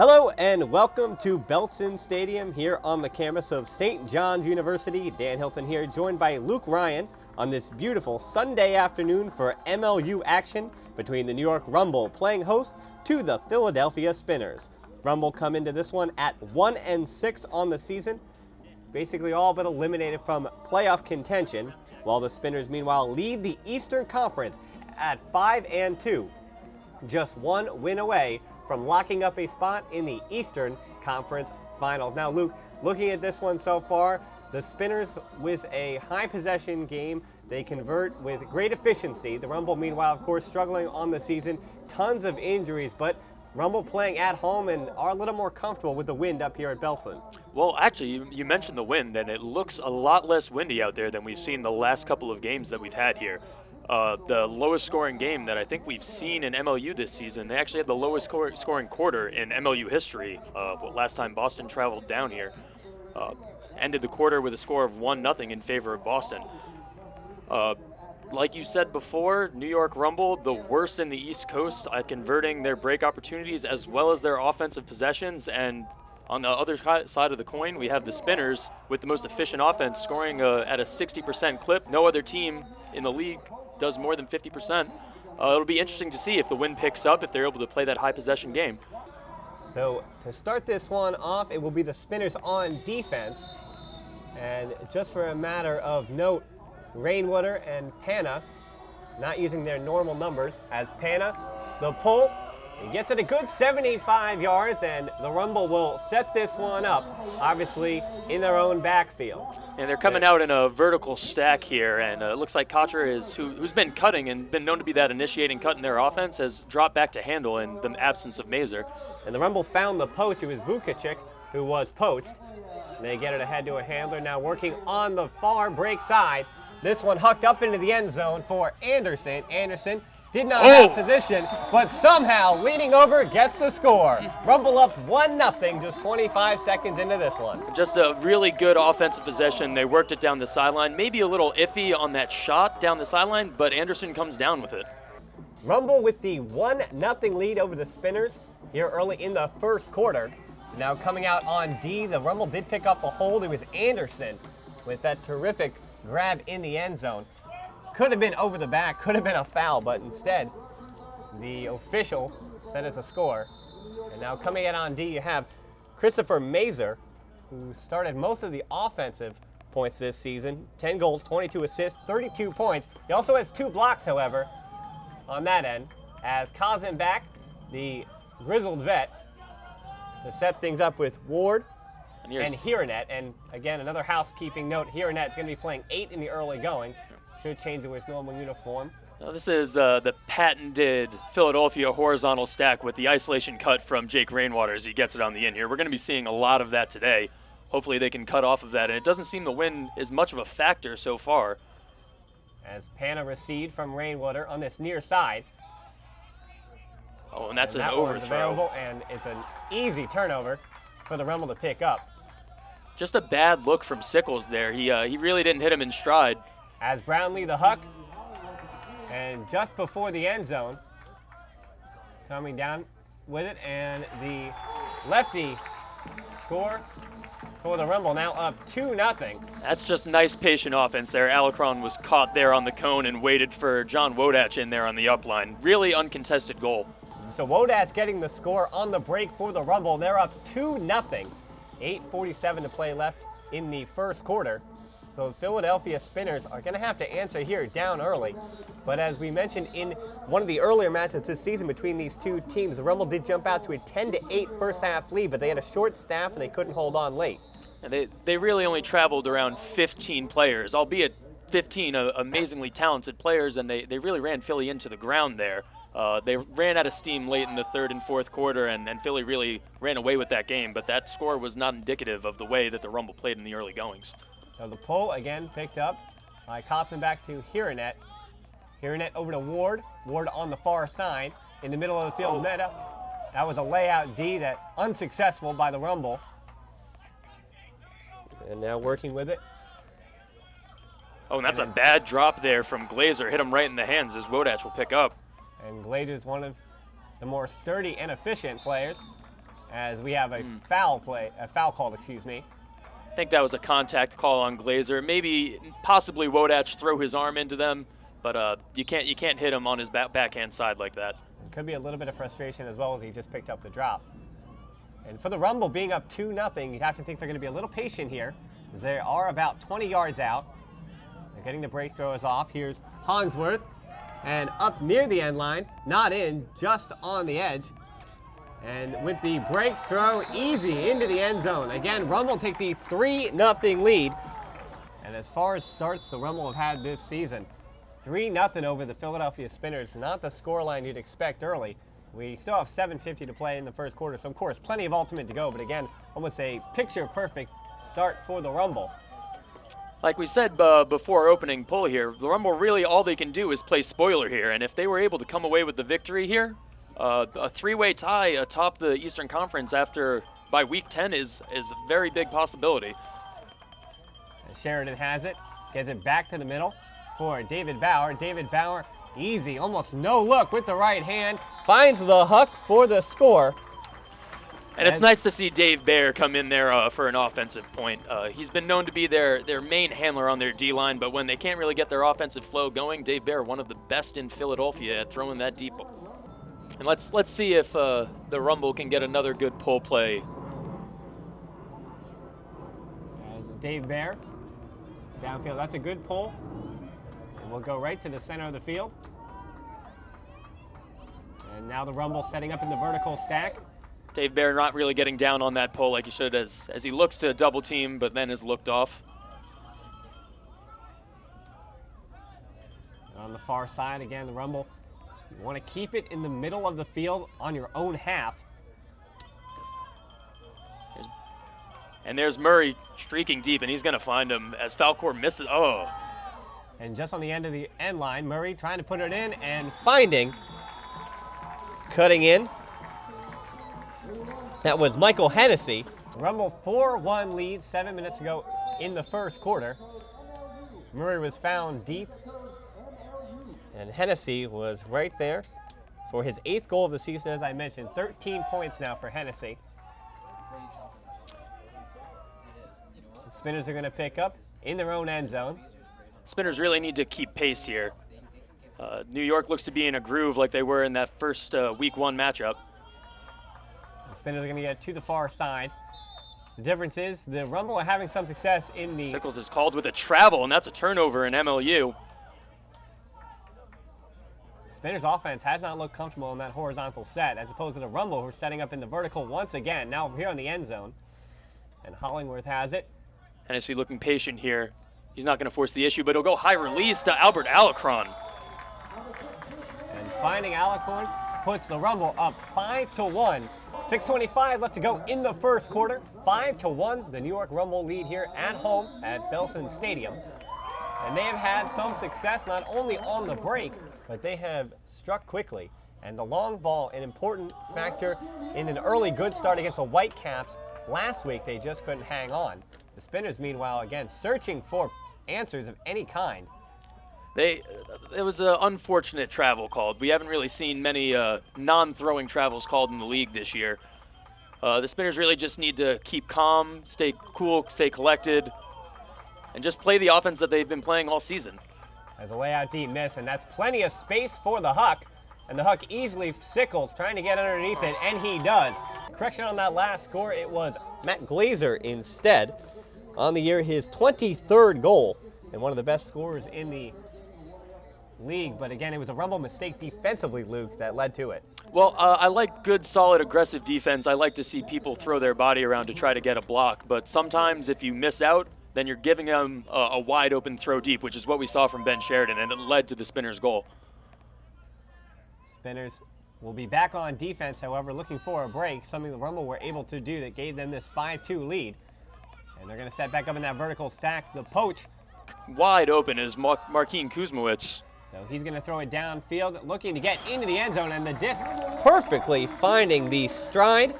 Hello and welcome to Belton Stadium here on the campus of St. John's University. Dan Hilton here, joined by Luke Ryan on this beautiful Sunday afternoon for MLU action between the New York Rumble playing host to the Philadelphia Spinners. Rumble come into this one at 1-6 on the season, basically all but eliminated from playoff contention, while the Spinners meanwhile lead the Eastern Conference at 5-2, just one win away from locking up a spot in the Eastern Conference Finals. Now, Luke, looking at this one so far, the Spinners with a high possession game, they convert with great efficiency. The Rumble, meanwhile, of course, struggling on the season, tons of injuries, but Rumble playing at home and are a little more comfortable with the wind up here at Belton. Well, actually, you mentioned the wind, and it looks a lot less windy out there than we've seen the last couple of games that we've had here. The lowest scoring game that I think we've seen in MLU this season, they actually had the lowest scoring quarter in MLU history. Last time Boston traveled down here, ended the quarter with a score of 1-0 in favor of Boston. Like you said before, New York Rumble, the worst in the East Coast at converting their break opportunities as well as their offensive possessions. And on the other side of the coin, we have the Spinners with the most efficient offense, scoring at a 60% clip. No other team in the league does more than 50%. It'll be interesting to see if the wind picks up, if they're able to play that high possession game. So to start this one off, it will be the Spinners on defense. And just for a matter of note, Rainwater and Pana not using their normal numbers, as Pana, the pull, he gets it a good 75 yards, and the Rumble will set this one up, obviously, in their own backfield. And they're coming out in a vertical stack here, and it looks like Kocher, who's been cutting and been known to be that initiating cut in their offense, has dropped back to handle in the absence of Mazer. And the Rumble found the poach. It was Vukicic who was poached. And they get it ahead to a handler, now working on the far break side. This one hucked up into the end zone for Anderson. Anderson did not have position, but somehow leaning over gets the score. Rumble up 1-0 just 25 seconds into this one. Just a really good offensive possession. They worked it down the sideline. Maybe a little iffy on that shot down the sideline, but Anderson comes down with it. Rumble with the 1-0 lead over the Spinners here early in the first quarter. Now coming out on D, the Rumble did pick up a hold. It was Anderson with that terrific grab in the end zone. Could have been over the back, could have been a foul, but instead, the official said it's a score. And now coming in on D, you have Christopher Mazer, who started most of the offensive points this season. 10 goals, 22 assists, 32 points. He also has 2 blocks, however, on that end, as Kazan back, the grizzled vet, to set things up with Ward and Hiranet. And again, another housekeeping note, Hiranet's going to be playing 8 in the early going. Should change to his normal uniform. Now this is the patented Philadelphia horizontal stack with the isolation cut from Jake Rainwater as he gets it on the in here. We're going to be seeing a lot of that today. Hopefully they can cut off of that, and it doesn't seem the wind is much of a factor so far. As Pana received from Rainwater on this near side. Oh, and that's an overthrow. And it's an easy turnover for the Rumble to pick up. Just a bad look from Sickles there. He really didn't hit him in stride. As Brownlee the huck, and just before the end zone, coming down with it, and the lefty score for the Rumble, now up 2-0. That's just nice patient offense there. Alacron was caught there on the cone and waited for John Wodach in there on the up line. Really uncontested goal. So Wodach getting the score on the break for the Rumble. They're up 2-0. 8:47 to play left in the first quarter. So the Philadelphia Spinners are going to have to answer here down early. But as we mentioned in one of the earlier matchups this season between these two teams, the Rumble did jump out to a 10-8 first half lead, but they had a short staff and they couldn't hold on late. And they really only traveled around 15 players, albeit 15 amazingly talented players, and they really ran Philly into the ground there. They ran out of steam late in the third and fourth quarter, and Philly really ran away with that game, but that score was not indicative of the way that the Rumble played in the early goings. So the pull again picked up by Kotzen back to Hiranet. Hiranet over to Ward. Ward on the far side in the middle of the field. Meta. That was a layout D that unsuccessful by the Rumble. And now working with it. Oh, and that's a bad drop there from Glazer. Hit him right in the hands as Wodach will pick up. And Glazer is one of the more sturdy and efficient players. as we have a foul called, excuse me. I think that was a contact call on Glazer. Maybe, possibly Wodach throw his arm into them, but you can't hit him on his backhand side like that. It could be a little bit of frustration as well as he just picked up the drop. And for the Rumble being up 2-0, you'd have to think they're going to be a little patient here, as they are about 20 yards out. They're getting the break throws off. Here's Hollingsworth, and up near the end line, not in, just on the edge. And with the break throw easy into the end zone. Again, Rumble take the 3-0 lead. And as far as starts the Rumble have had this season, 3-0 over the Philadelphia Spinners. Not the scoreline you'd expect early. We still have 7:50 to play in the first quarter, so of course, plenty of ultimate to go. But again, almost a picture-perfect start for the Rumble. Like we said before opening pull here, the Rumble really all they can do is play spoiler here. And if they were able to come away with the victory here, a three-way tie atop the Eastern Conference by week 10 is a very big possibility. And Sheridan has it, gets it back to the middle for David Bauer. David Bauer, easy, almost no look with the right hand, finds the Huck for the score. And it's nice to see Dave Baer come in there for an offensive point. He's been known to be their main handler on their D-line, but when they can't really get their offensive flow going, Dave Baer, one of the best in Philadelphia at throwing that deep. And let's see if the Rumble can get another good pull play. As Dave Baer, downfield, that's a good pull. And we'll go right to the center of the field. And now the Rumble setting up in the vertical stack. Dave Baer not really getting down on that pull like he should as he looks to double team, but then is looked off. On the far side, again, the Rumble. You want to keep it in the middle of the field on your own half. And there's Murray streaking deep, and he's going to find him as Falcor misses. Oh. And just on the end of the end line, Murray trying to put it in and finding, cutting in. That was Michael Hennessy. Rumble 4-1 lead 7 minutes ago in the first quarter. Murray was found deep. And Hennessy was right there for his 8th goal of the season, as I mentioned. 13 points now for Hennessy. The Spinners are going to pick up in their own end zone. Spinners really need to keep pace here. New York looks to be in a groove like they were in that first week 1 matchup. The Spinners are going to get to the far side. The difference is the Rumble are having some success in the... Sickles is called with a travel, and that's a turnover in MLU. Spinners offense has not looked comfortable in that horizontal set, as opposed to the Rumble, who are setting up in the vertical once again, now over here on the end zone. And Hollingworth has it. Hennessy looking patient here. He's not going to force the issue, but he'll go high release to Albert Alacron. And finding Alacron puts the Rumble up 5-1. 6:25 left to go in the first quarter. 5-1, the New York Rumble lead here at home at Belson Stadium. And they have had some success not only on the break, but they have struck quickly. And the long ball, an important factor in an early good start against the Whitecaps. Last week, they just couldn't hang on. The Spinners, meanwhile, again, searching for answers of any kind. It was an unfortunate travel called. We haven't really seen many non-throwing travels called in the league this year. The Spinners really just need to keep calm, stay cool, stay collected, and just play the offense that they've been playing all season. As a way out deep miss, and that's plenty of space for the Huck. And the Huck easily Sickles trying to get underneath it, and he does. Correction on that last score, it was Matt Glazer instead. On the year, his 23rd goal, and one of the best scorers in the league. But again, it was a Rumble mistake defensively, Luke, that led to it. Well, I like good, solid, aggressive defense. I like to see people throw their body around to try to get a block. But sometimes if you miss out, then you're giving them a wide open throw deep, which is what we saw from Ben Sheridan, and it led to the Spinners' goal. Spinners will be back on defense, however, looking for a break, something the Rumble were able to do that gave them this 5-2 lead. And they're going to set back up in that vertical stack. The poach. Wide open is Markeen Kuzmowicz. So he's going to throw it downfield, looking to get into the end zone, and the disc perfectly finding the stride.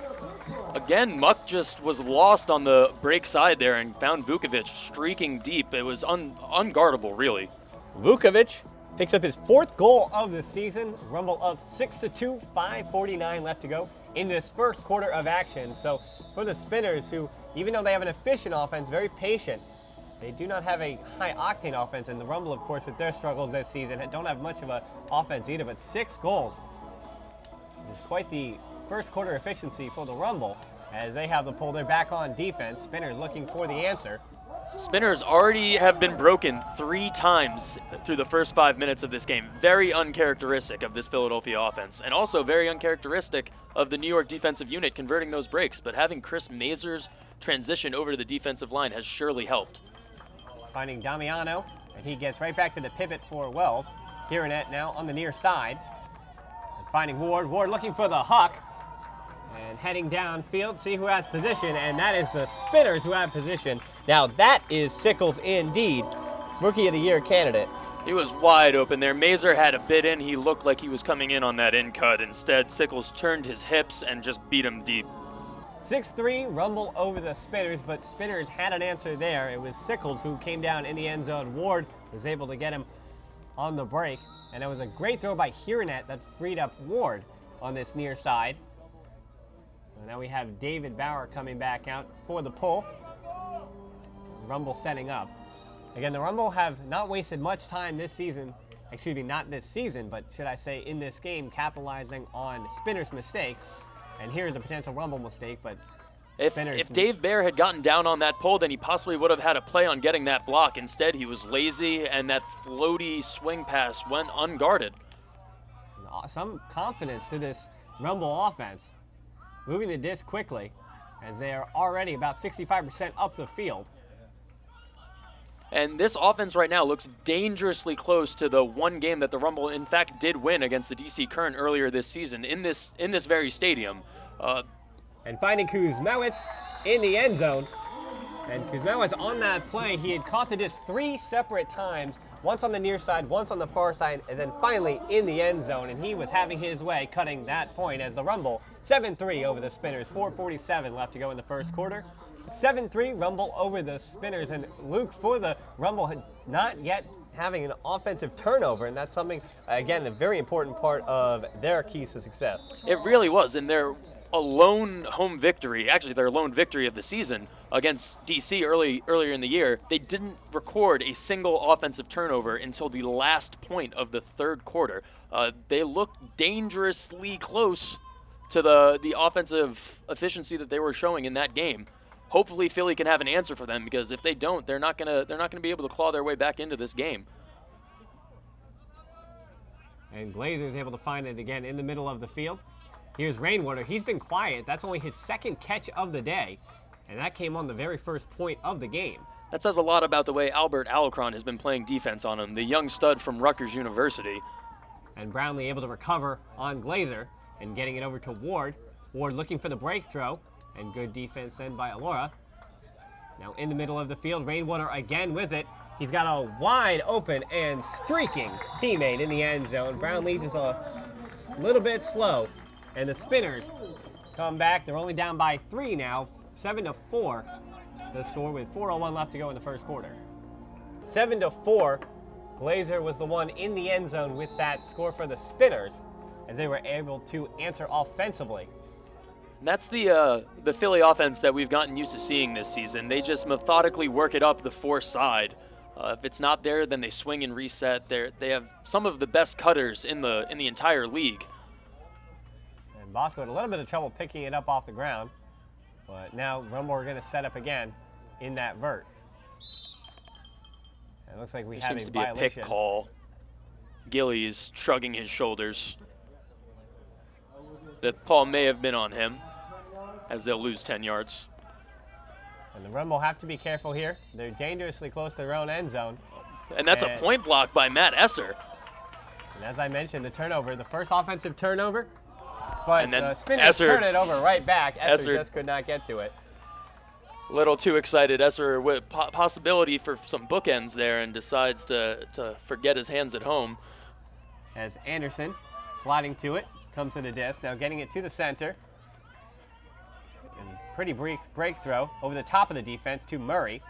Again, Muck just was lost on the break side there and found Vukovic streaking deep. It was unguardable, really. Vukovic picks up his 4th goal of the season. Rumble up 6-2, 5:49 left to go in this first quarter of action. So for the Spinners, who, even though they have an efficient offense, very patient, they do not have a high-octane offense. And the Rumble, of course, with their struggles this season, don't have much of an offense either, but 6 goals is quite the first quarter efficiency for the Rumble, as they have the pull. They're back on defense. Spinners looking for the answer. Spinners already have been broken 3 times through the first 5 minutes of this game. Very uncharacteristic of this Philadelphia offense, and also very uncharacteristic of the New York defensive unit converting those breaks. But having Chris Mazur's transition over to the defensive line has surely helped. Finding Damiano, and he gets right back to the pivot for Wells. Hironet now on the near side. And finding Ward. Ward looking for the huck. And heading downfield, see who has position, and that is the Spinners who have position. Now that is Sickles indeed, Rookie of the Year candidate. He was wide open there. Mazur had a bit in. He looked like he was coming in on that in cut. Instead, Sickles turned his hips and just beat him deep. 6-3 Rumble over the Spinners, but Spinners had an answer there. It was Sickles who came down in the end zone. Ward was able to get him on the break, and it was a great throw by Hironet that freed up Ward on this near side. So now we have David Bauer coming back out for the pull. Rumble setting up. Again, the Rumble have not wasted much time this season, excuse me, not this season, but should I say in this game, capitalizing on Spinners' mistakes. And here's a potential Rumble mistake, but if Dave Bear had gotten down on that pull, then he possibly would have had a play on getting that block. Instead, he was lazy, and that floaty swing pass went unguarded. Some confidence to this Rumble offense. Moving the disc quickly, as they are already about 65% up the field. And this offense right now looks dangerously close to the one game that the Rumble, in fact, did win against the DC Current earlier this season in this very stadium. And finding Kuzmowicz in the end zone. And Kuzmowicz on that play, he had caught the disc 3 separate times, once on the near side, once on the far side, and then finally in the end zone. And he was having his way, cutting that point as the Rumble 7-3 over the Spinners. 4:47 left to go in the first quarter. 7-3 Rumble over the Spinners. And Luke, for the Rumble, had not yet having an offensive turnover, and that's something, again, a very important part of their keys to success. It really was, and their lone home victory, actually their lone victory of the season against DC earlier in the year, they didn't record a single offensive turnover until the last point of the third quarter. They looked dangerously close to the offensive efficiency that they were showing in that game. Hopefully Philly can have an answer for them, because if they don't, they're not gonna be able to claw their way back into this game. And Glazer is able to find it again in the middle of the field. Here's Rainwater. He's been quiet. That's only his second catch of the day, and that came on the very first point of the game. That says a lot about the way Albert Alacron has been playing defense on him, the young stud from Rutgers University. And Brownlee able to recover on Glazer and getting it over to Ward. Ward looking for the break throw, and good defense then by Alora. Now in the middle of the field, Rainwater again with it. He's got a wide open and streaking teammate in the end zone. Brownlee just a little bit slow. And the Spinners come back. They're only down by 3 now, 7-4. The score with 4:01 left to go in the first quarter. 7-4. Glazer was the one in the end zone with that score for the Spinners, as they were able to answer offensively. That's the Philly offense that we've gotten used to seeing this season. They just methodically work it up the force side. If it's not there, then they swing and reset. They have some of the best cutters in the entire league. And Bosco had a little bit of trouble picking it up off the ground, but now Rumble are going to set up again in that vert. It looks like we have a violation. Seems to be a pick call. Gillies shrugging his shoulders. That call may have been on him, as they'll lose 10 yards. And the Rumble have to be careful here. They're dangerously close to their own end zone. And that's a point block by Matt Esser. And as I mentioned, the turnover, the first offensive turnover, but and then the Spinners turn it over right back. Esser just could not get to it. A little too excited. Esser with possibility for some bookends there, and decides to forget his hands at home. As Anderson sliding to it, comes to the disc, now getting it to the center. And pretty break throw over the top of the defense to Murray.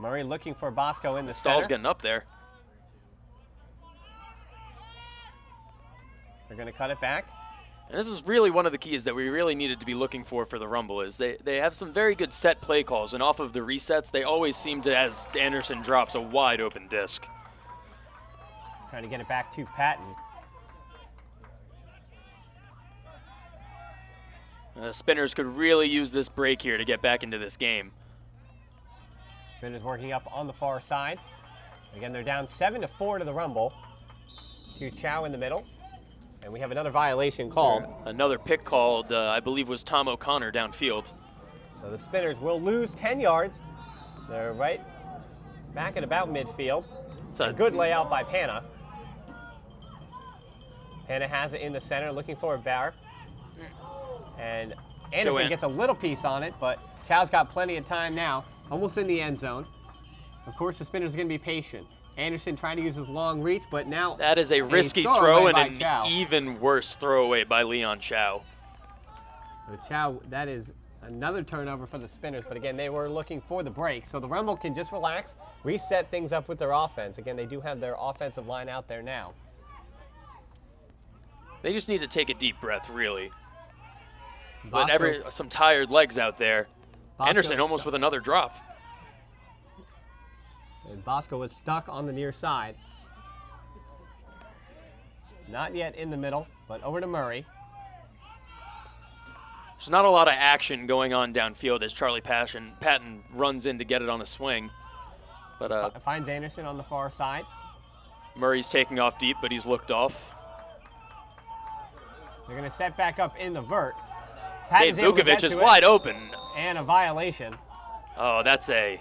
Murray looking for Bosco in the center. Stahl's getting up there. They're going to cut it back. And this is really one of the keys that we really needed to be looking for the Rumble is they have some very good set play calls, and off of the resets, they always seem to, as Anderson drops, a wide open disc. Trying to get it back to Patton. Spinners could really use this break here to get back into this game. Spinners working up on the far side. Again, they're down 7-4 to the Rumble. To Chow in the middle. And we have another violation called. Another pick called, I believe, was Tom O'Connor downfield. So the Spinners will lose 10 yards. They're right back at about midfield. It's a good layout by Pana. Pana has it in the center, looking for a Bauer. And Anderson gets a little piece on it, but Chow's got plenty of time now, almost in the end zone. Of course, the Spinners are going to be patient. Anderson trying to use his long reach, but now that is a risky throw and an even worse throwaway by Leon Chow. So Chow, that is another turnover for the Spinners, but again, they were looking for the break. So the Rumble can just relax, reset things up with their offense. Again, they do have their offensive line out there now. They just need to take a deep breath, really. But some tired legs out there. Anderson almost with another drop. And Bosco was stuck on the near side. Not yet in the middle, but over to Murray. There's not a lot of action going on downfield as Charlie Patton runs in to get it on a swing. But finds Anderson on the far side. Murray's taking off deep, but he's looked off. They're going to set back up in the vert. Dave Vukovic is wide open. And a violation. Oh, that's a...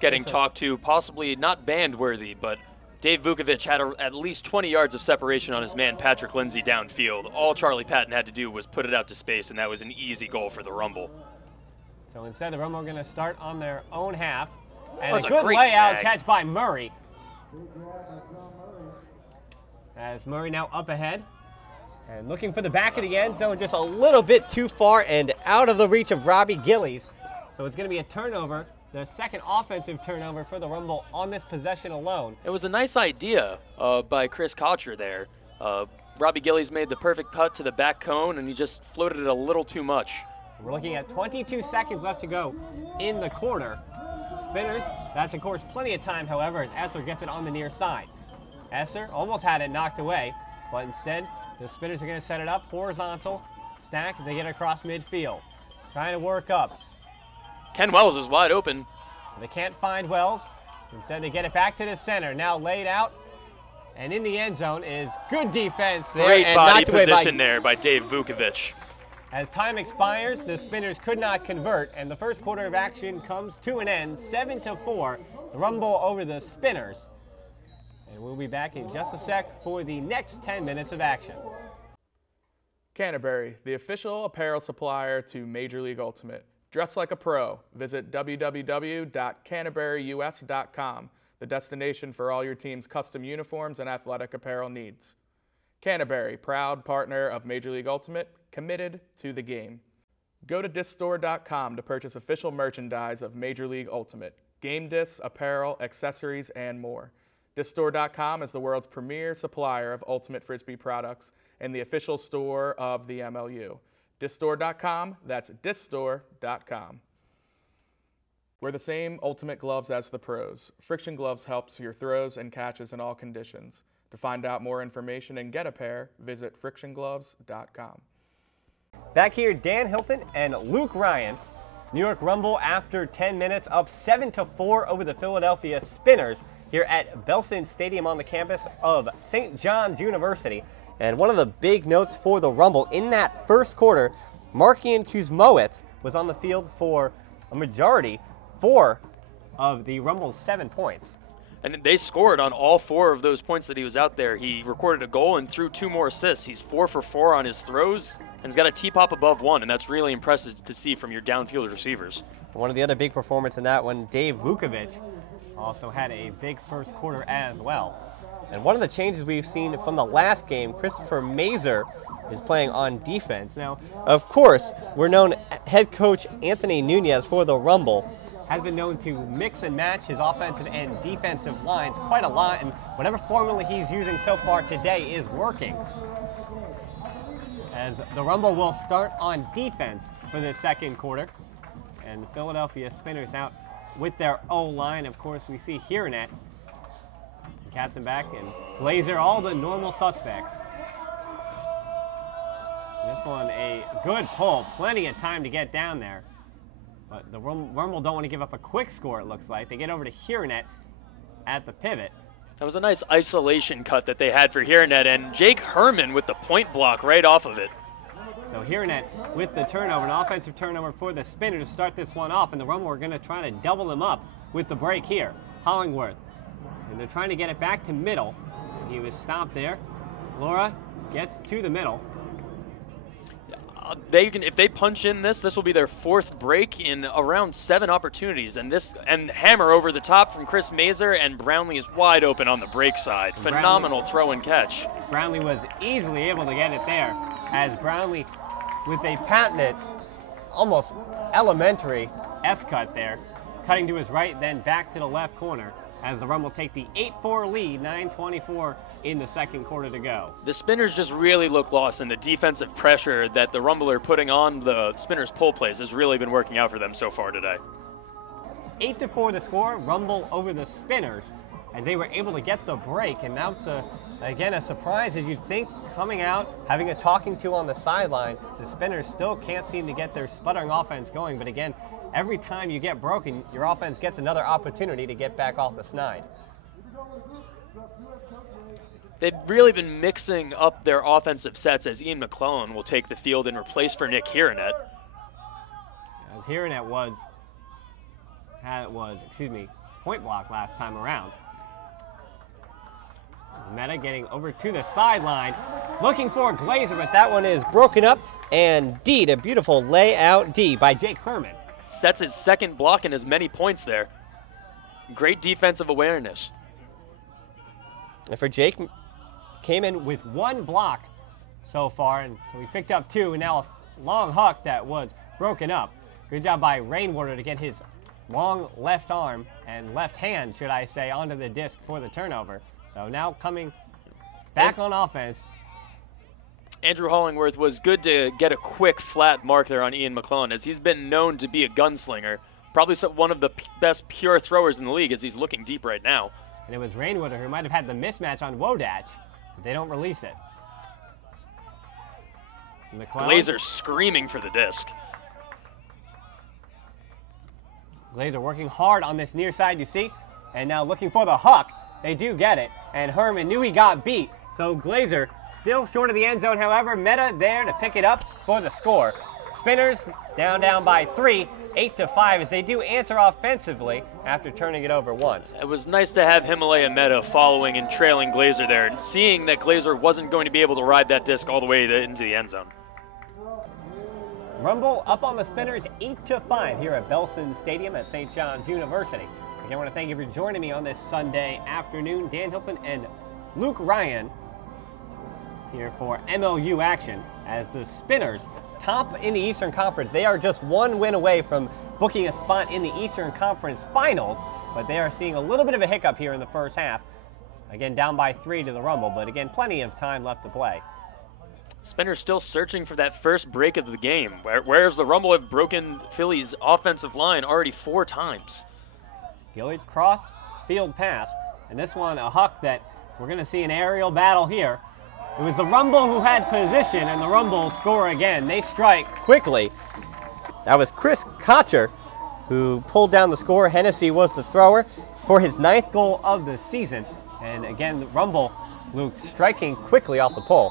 Getting talked to, possibly not band-worthy, but Dave Vukovic had at least 20 yards of separation on his man Patrick Lindsay downfield. All Charlie Patton had to do was put it out to space, and that was an easy goal for the Rumble. So instead, the Rumble are going to start on their own half. And a good layout catch by Murray. As Murray now up ahead. And looking for the back of the end zone, just a little bit too far and out of the reach of Robbie Gillies. So it's going to be a turnover. The second offensive turnover for the Rumble on this possession alone. It was a nice idea by Chris Kocher there. Robbie Gillies made the perfect putt to the back cone, and he just floated it a little too much. We're looking at 22 seconds left to go in the quarter. Spinners, that's of course plenty of time, however, as Esser gets it on the near side. Esser almost had it knocked away, but instead the Spinners are going to set it up horizontal, stack as they get across midfield. Trying to work up. Ken Wells is wide open. They can't find Wells. Instead, they get it back to the center. Now laid out. And in the end zone is good defense there. Great body position there by Dave Vukovic. As time expires, the Spinners could not convert, and the first quarter of action comes to an end, 7-4. The Rumble over the Spinners. And we'll be back in just a sec for the next 10 minutes of action. Canterbury, the official apparel supplier to Major League Ultimate. Dress like a pro. Visit www.canterburyus.com, the destination for all your team's custom uniforms and athletic apparel needs. Canterbury, proud partner of Major League Ultimate, committed to the game. Go to discstore.com to purchase official merchandise of Major League Ultimate, game discs, apparel, accessories, and more. Discstore.com is the world's premier supplier of Ultimate Frisbee products and the official store of the MLU. Discstore.com, that's discstore.com. We're the same Ultimate gloves as the pros. Friction Gloves helps your throws and catches in all conditions. To find out more information and get a pair, visit frictiongloves.com. Back here, Dan Hilton and Luke Ryan. New York Rumble after 10 minutes, up 7-4 over the Philadelphia Spinners here at Belson Stadium on the campus of St. John's University. And one of the big notes for the Rumble in that first quarter, Markian Kuzmowicz was on the field for a majority, 4 of the Rumble's 7 points. And they scored on all 4 of those points that he was out there. He recorded a goal and threw 2 more assists. He's 4 for 4 on his throws and he's got a T-pop above 1, and that's really impressive to see from your downfield receivers. One of the other big performers in that one, Dave Vukovic, also had a big first quarter as well. And one of the changes we've seen from the last game, Christopher Mazer is playing on defense. Now, of course, we're known head coach Anthony Nunez for the Rumble has been known to mix and match his offensive and defensive lines quite a lot, and whatever formula he's using so far today is working. As the Rumble will start on defense for this second quarter. And Philadelphia Spinners out with their O-line. Of course, we see Hiranet, Katzenbach, and Glazer, all the normal suspects. This one, a good pull. Plenty of time to get down there. But the Rumble don't want to give up a quick score, it looks like. They get over to Hiranet at the pivot. That was a nice isolation cut that they had for Hiranet, and Jake Herman with the point block right off of it. So Hiranet with the turnover, an offensive turnover for the Spinner to start this one off, and the Rumble are going to try to double them up with the break here. Hollingworth, and they're trying to get it back to middle. He was stopped there. Laura gets to the middle. If they punch in this will be their fourth break in around 7 opportunities, and hammer over the top from Chris Mazer, and Brownlee is wide open on the break side. Phenomenal throw and catch. Brownlee was easily able to get it there, as Brownlee with a patented, almost elementary S-cut there, cutting to his right, then back to the left corner, as the Rumble take the 8-4 lead, 9:24 in the second quarter to go. The Spinners just really look lost, and the defensive pressure that the Rumble are putting on the Spinners' pull plays has really been working out for them so far today. 8-4 the score, Rumble over the Spinners, as they were able to get the break, and now to, again, a surprise as you'd think coming out, having a talking to on the sideline, the Spinners still can't seem to get their sputtering offense going, but again, every time you get broken, your offense gets another opportunity to get back off the snide. They've really been mixing up their offensive sets, as Ian McClellan will take the field and replace for Nick Hiranet. As Hiranet was point block last time around. Meta getting over to the sideline, looking for Glazer, but that one is broken up, and D, a beautiful layout D by Jake Herman. Sets his second block and as many points there. Great defensive awareness. And for Jake, came in with 1 block so far, and so he picked up 2, and now a long huck that was broken up. Good job by Rainwater to get his long left arm and left hand, should I say, onto the disc for the turnover. So now coming back on offense. Andrew Hollingworth was good to get a quick flat mark there on Ian McClellan, as he's been known to be a gunslinger. Probably one of the best pure throwers in the league, as he's looking deep right now. And it was Rainwater who might have had the mismatch on Wodach, but they don't release it. Glazer screaming for the disc. Glazer working hard on this near side, you see, and now looking for the huck. They do get it, and Herman knew he got beat, so Glazer still short of the end zone. However, Meta there to pick it up for the score. Spinners down by 3, 8-5, as they do answer offensively after turning it over once. It was nice to have Himalaya Meta following and trailing Glazer there, and seeing that Glazer wasn't going to be able to ride that disc all the way into the end zone. Rumble up on the Spinners 8-5 here at Belson Stadium at St. John's University. Again, I want to thank you for joining me on this Sunday afternoon. Dan Hilton and Luke Ryan here for MLU action as the Spinners top in the Eastern Conference. They are just 1 win away from booking a spot in the Eastern Conference Finals, but they are seeing a little bit of a hiccup here in the first half. Again, down by 3 to the Rumble, but again, plenty of time left to play. Spinners still searching for that first break of the game, whereas the Rumble have broken Philly's offensive line already 4 times. Gillies cross, field pass, and this one a huck that we're going to see an aerial battle here. It was the Rumble who had position, and the Rumble score again. They strike quickly. That was Chris Kocher who pulled down the score. Hennessy was the thrower for his 9th goal of the season. And again, the Rumble, Luke, striking quickly off the pull.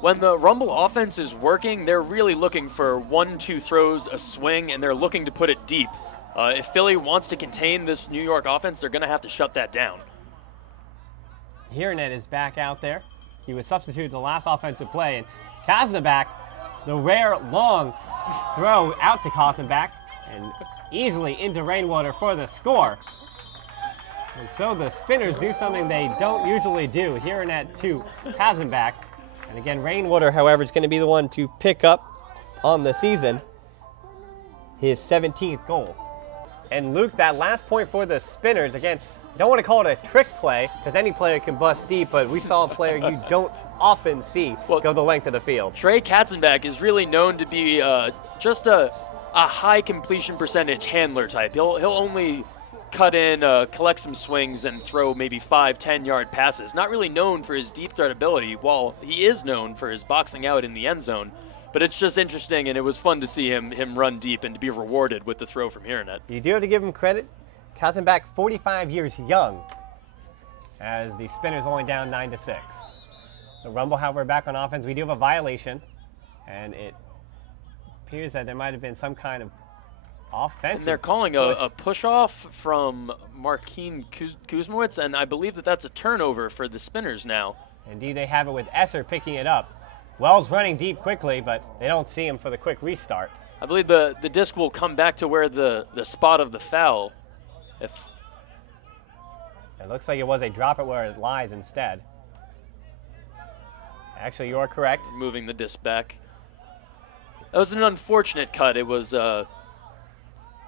When the Rumble offense is working, they're really looking for 1-2 throws, a swing, and they're looking to put it deep. If Philly wants to contain this New York offense, they're going to have to shut that down. Hiranet is back out there. He was substituted the last offensive play, and Katzenbach, the rare long throw out to Katzenbach, and easily into Rainwater for the score. And so the Spinners do something they don't usually do. Hiranet to Katzenbach. And again, Rainwater, however, is going to be the one to pick up on the season his 17th goal. And Luke, that last point for the Spinners, again, don't want to call it a trick play because any player can bust deep, but we saw a player you don't often see go the length of the field. Trey Katzenbach is really known to be just a high completion percentage handler type. He'll only cut in, collect some swings, and throw maybe 5-10 yard passes. Not really known for his deep threat ability, while he is known for his boxing out in the end zone. But it's just interesting, and it was fun to see him run deep and to be rewarded with the throw from here, Ned. You do have to give him credit. Katzenbach, 45 years young, as the Spinners only down 9-6. The Rumble, however, back on offense. We do have a violation, and it appears that there might have been some kind of offensive. And they're calling a push-off from Marquine Kuzmowicz, and I believe that's a turnover for the Spinners now. Indeed, they have it with Esser picking it up. Wells running deep quickly, but they don't see him for the quick restart. I believe the disc will come back to where the spot of the foul. It looks like it was a drop it where it lies instead. Actually, you are correct. Moving the disc back. That was an unfortunate cut. It was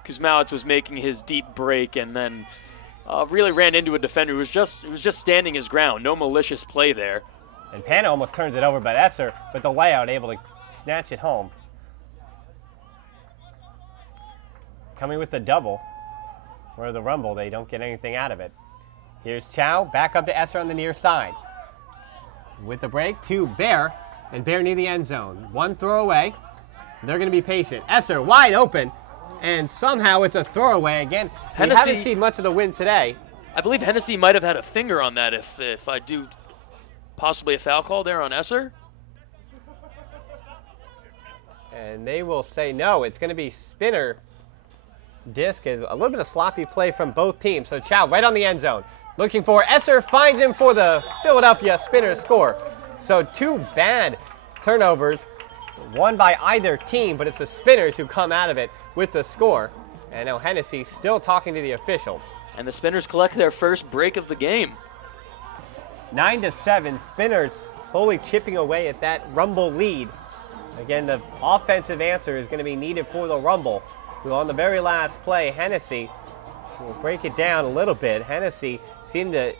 Kuzmowicz was making his deep break and then really ran into a defender who was just standing his ground. No malicious play there. And Pana almost turns it over, but Esser, with the layout, able to snatch it home. Coming with the double, where the Rumble, they don't get anything out of it. Here's Chow, back up to Esser on the near side. With the break to Bear, and Bear near the end zone. One throw away. They're going to be patient. Esser wide open, and somehow it's a throwaway again. We haven't seen much of the win today. I believe Hennessy might have had a finger on that if I do. Possibly a foul call there on Esser. And they will say no. It's going to be Spinner. Disc is a little bit of sloppy play from both teams. So Chow right on the end zone. Looking for Esser, finds him for the Philadelphia Spinner score. So two bad turnovers, one by either team, but it's the Spinners who come out of it with the score. And now Hennessy still talking to the officials. And the Spinners collect their first break of the game. 9-7, Spinners slowly chipping away at that Rumble lead. Again, the offensive answer is going to be needed for the Rumble, who on the very last play, Hennessy will break it down a little bit. Hennessy seemed to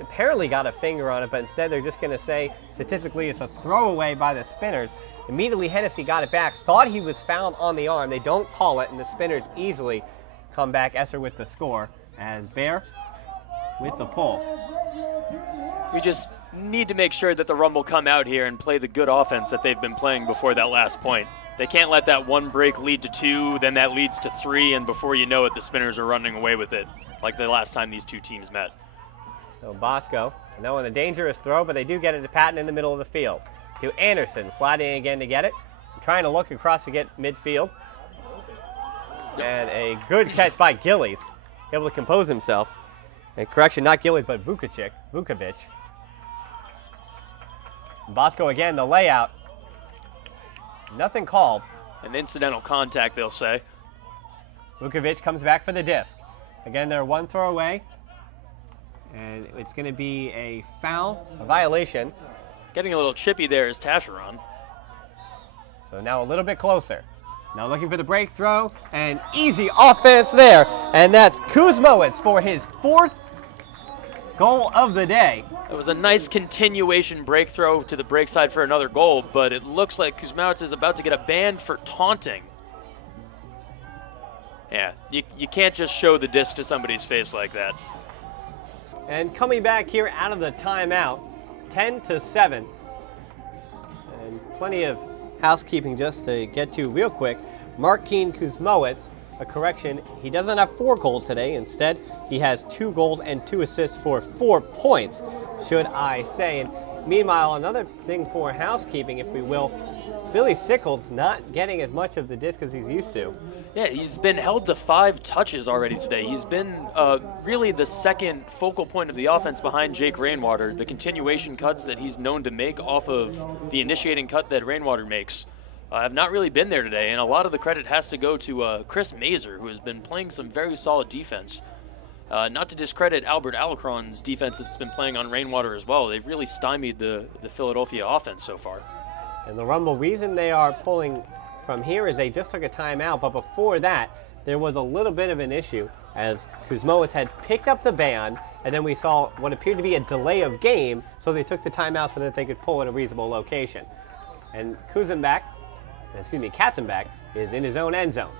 apparently got a finger on it, but instead they're just going to say statistically it's a throwaway by the Spinners. Immediately Hennessy got it back, thought he was fouled on the arm. They don't call it, and the Spinners easily come back. Esser with the score as Bear with the pull. We just need to make sure that the Rumble come out here and play the good offense that they've been playing before that last point. They can't let that one break lead to 2, then that leads to 3, and before you know it, the Spinners are running away with it, like the last time these two teams met. So Bosco, now on a dangerous throw, but they do get it to Patton in the middle of the field. To Anderson, sliding again to get it. Trying to look across to get midfield. And a good catch by Gillies, able to compose himself. And correction, not Gillies, but Vukovic. Bosco again, the layout. Nothing called. An incidental contact, they'll say. Vukovic comes back for the disc. Again, they're one throw away. And it's going to be a foul, a violation. Getting a little chippy there is Tascheron. So now a little bit closer. Now looking for the break throw, and easy offense there. And that's Kuzmowicz for his 4th goal of the day. It was a nice continuation break throw to the break side for another goal, but it looks like Kuzmowicz is about to get a ban for taunting. Yeah, you can't just show the disc to somebody's face like that. And coming back here out of the timeout, 10-7. And plenty of housekeeping just to get to real quick. Marquine Kuzmowicz, a correction, he doesn't have 4 goals today. Instead, he has 2 goals and 2 assists for 4 points, should I say. And meanwhile, another thing for housekeeping, if we will, Billy Sickles not getting as much of the disc as he's used to. Yeah, he's been held to 5 touches already today. He's been really the second focal point of the offense behind Jake Rainwater. The continuation cuts that he's known to make off of the initiating cut that Rainwater makes have not really been there today, and a lot of the credit has to go to Chris Mazer, who has been playing some very solid defense. Not to discredit Albert Alacron's defense that's been playing on Rainwater as well. They've really stymied the Philadelphia offense so far. And the Rumble, reason they are pulling from here is they just took a timeout, but before that, there was a little bit of an issue as Kuzmowicz had picked up the ban, and then we saw what appeared to be a delay of game, so they took the timeout so that they could pull in a reasonable location. And Katzenbach is in his own end zone.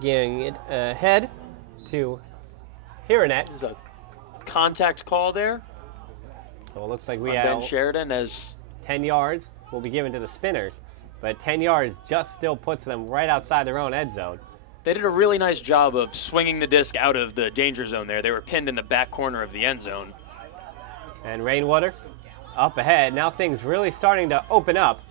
Getting it ahead to Hiranet. There's a contact call there. So it looks like we Ben have Sheridan as 10 yards will be given to the Spinners, but 10 yards just still puts them right outside their own end zone. they did a really nice job of swinging the disc out of the danger zone there. They were pinned in the back corner of the end zone. And Rainwater up ahead. Now things really starting to open up.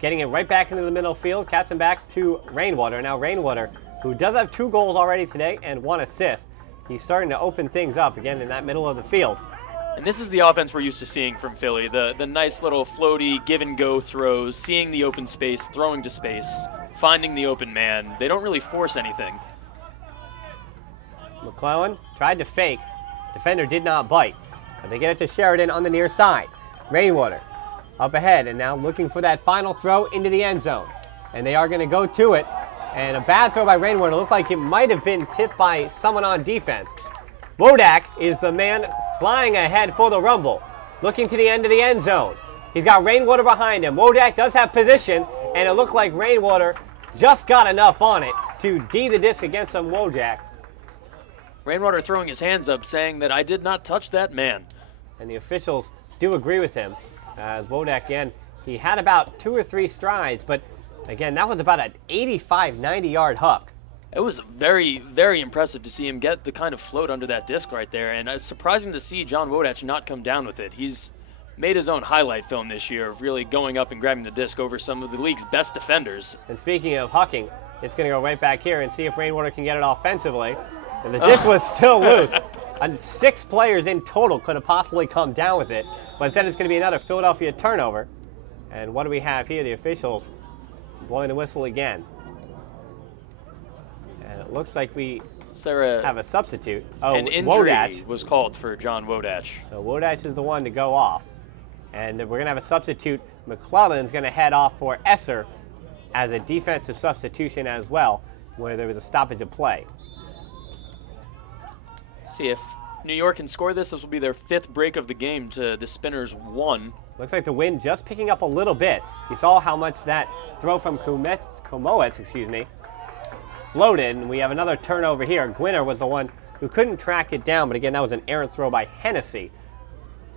Getting it right back into the middle field. Katzenbach to Rainwater. Now Rainwater, who does have 2 goals already today and 1 assist, he's starting to open things up again in that middle of the field. And this is the offense we're used to seeing from Philly. The nice little floaty give-and-go throws, seeing the open space, throwing to space, finding the open man. They don't really force anything. McClellan tried to fake. Defender did not bite. But they get it to Sheridan on the near side. Rainwater up ahead and now looking for that final throw into the end zone. And they are going to go to it. And a bad throw by Rainwater. Looks like it might have been tipped by someone on defense. Wodak is the man flying ahead for the Rumble. Looking to the end of the end zone. He's got Rainwater behind him. Wodak does have position. And it looked like Rainwater just got enough on it to D the disc against some Wodak. Rainwater throwing his hands up saying that I did not touch that man. And the officials do agree with him. As Wodak, again, he had about 2 or 3 strides, but again, that was about an 85, 90-yard huck. It was very, very impressive to see him get the kind of float under that disc right there, and it's surprising to see John Wodak not come down with it. He's made his own highlight film this year of really going up and grabbing the disc over some of the league's best defenders. And speaking of hucking, it's going to go right back here and see if Rainwater can get it offensively. And the disc was still loose. And 6 players in total could have possibly come down with it, but instead it's going to be another Philadelphia turnover. And what do we have here? The officials blowing the whistle again. And it looks like we have a substitute. Oh, an injury Wodak was called for John Wodak. So Wodak is the one to go off. And we're going to have a substitute. McClellan's going to head off for Esser as a defensive substitution as well, where there was a stoppage of play. See if New York can score this. This will be their 5th break of the game to the Spinners' 1. Looks like the wind just picking up a little bit. You saw how much that throw from Kuzmowicz, floated, and we have another turnover here. Gwinner was the one who couldn't track it down, but again, that was an errant throw by Hennessy.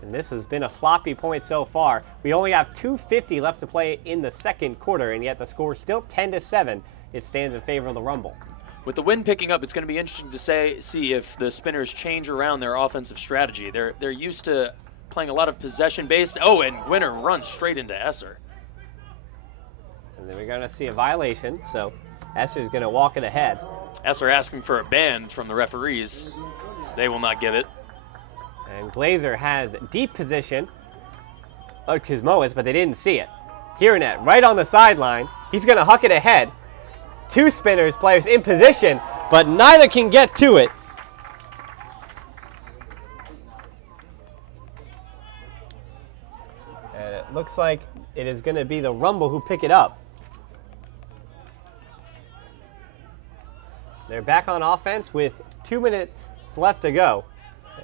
And this has been a sloppy point so far. We only have 2:50 left to play in the second quarter, and yet the score is still 10-7. It stands in favor of the Rumble. With the wind picking up, it's going to be interesting to see if the Spinners change around their offensive strategy. They're used to playing a lot of possession-based. Oh, and Gwinner runs straight into Esser. And then we're going to see a violation, so Esser's going to walk it ahead. Esser asking for a ban from the referees. They will not give it. And Glazer has deep position of Kuzmowicz, but they didn't see it. Hiranet right on the sideline. He's going to huck it ahead. 2 Spinners players in position, but neither can get to it. And it looks like it is going to be the Rumble who pick it up. They're back on offense with 2 minutes left to go.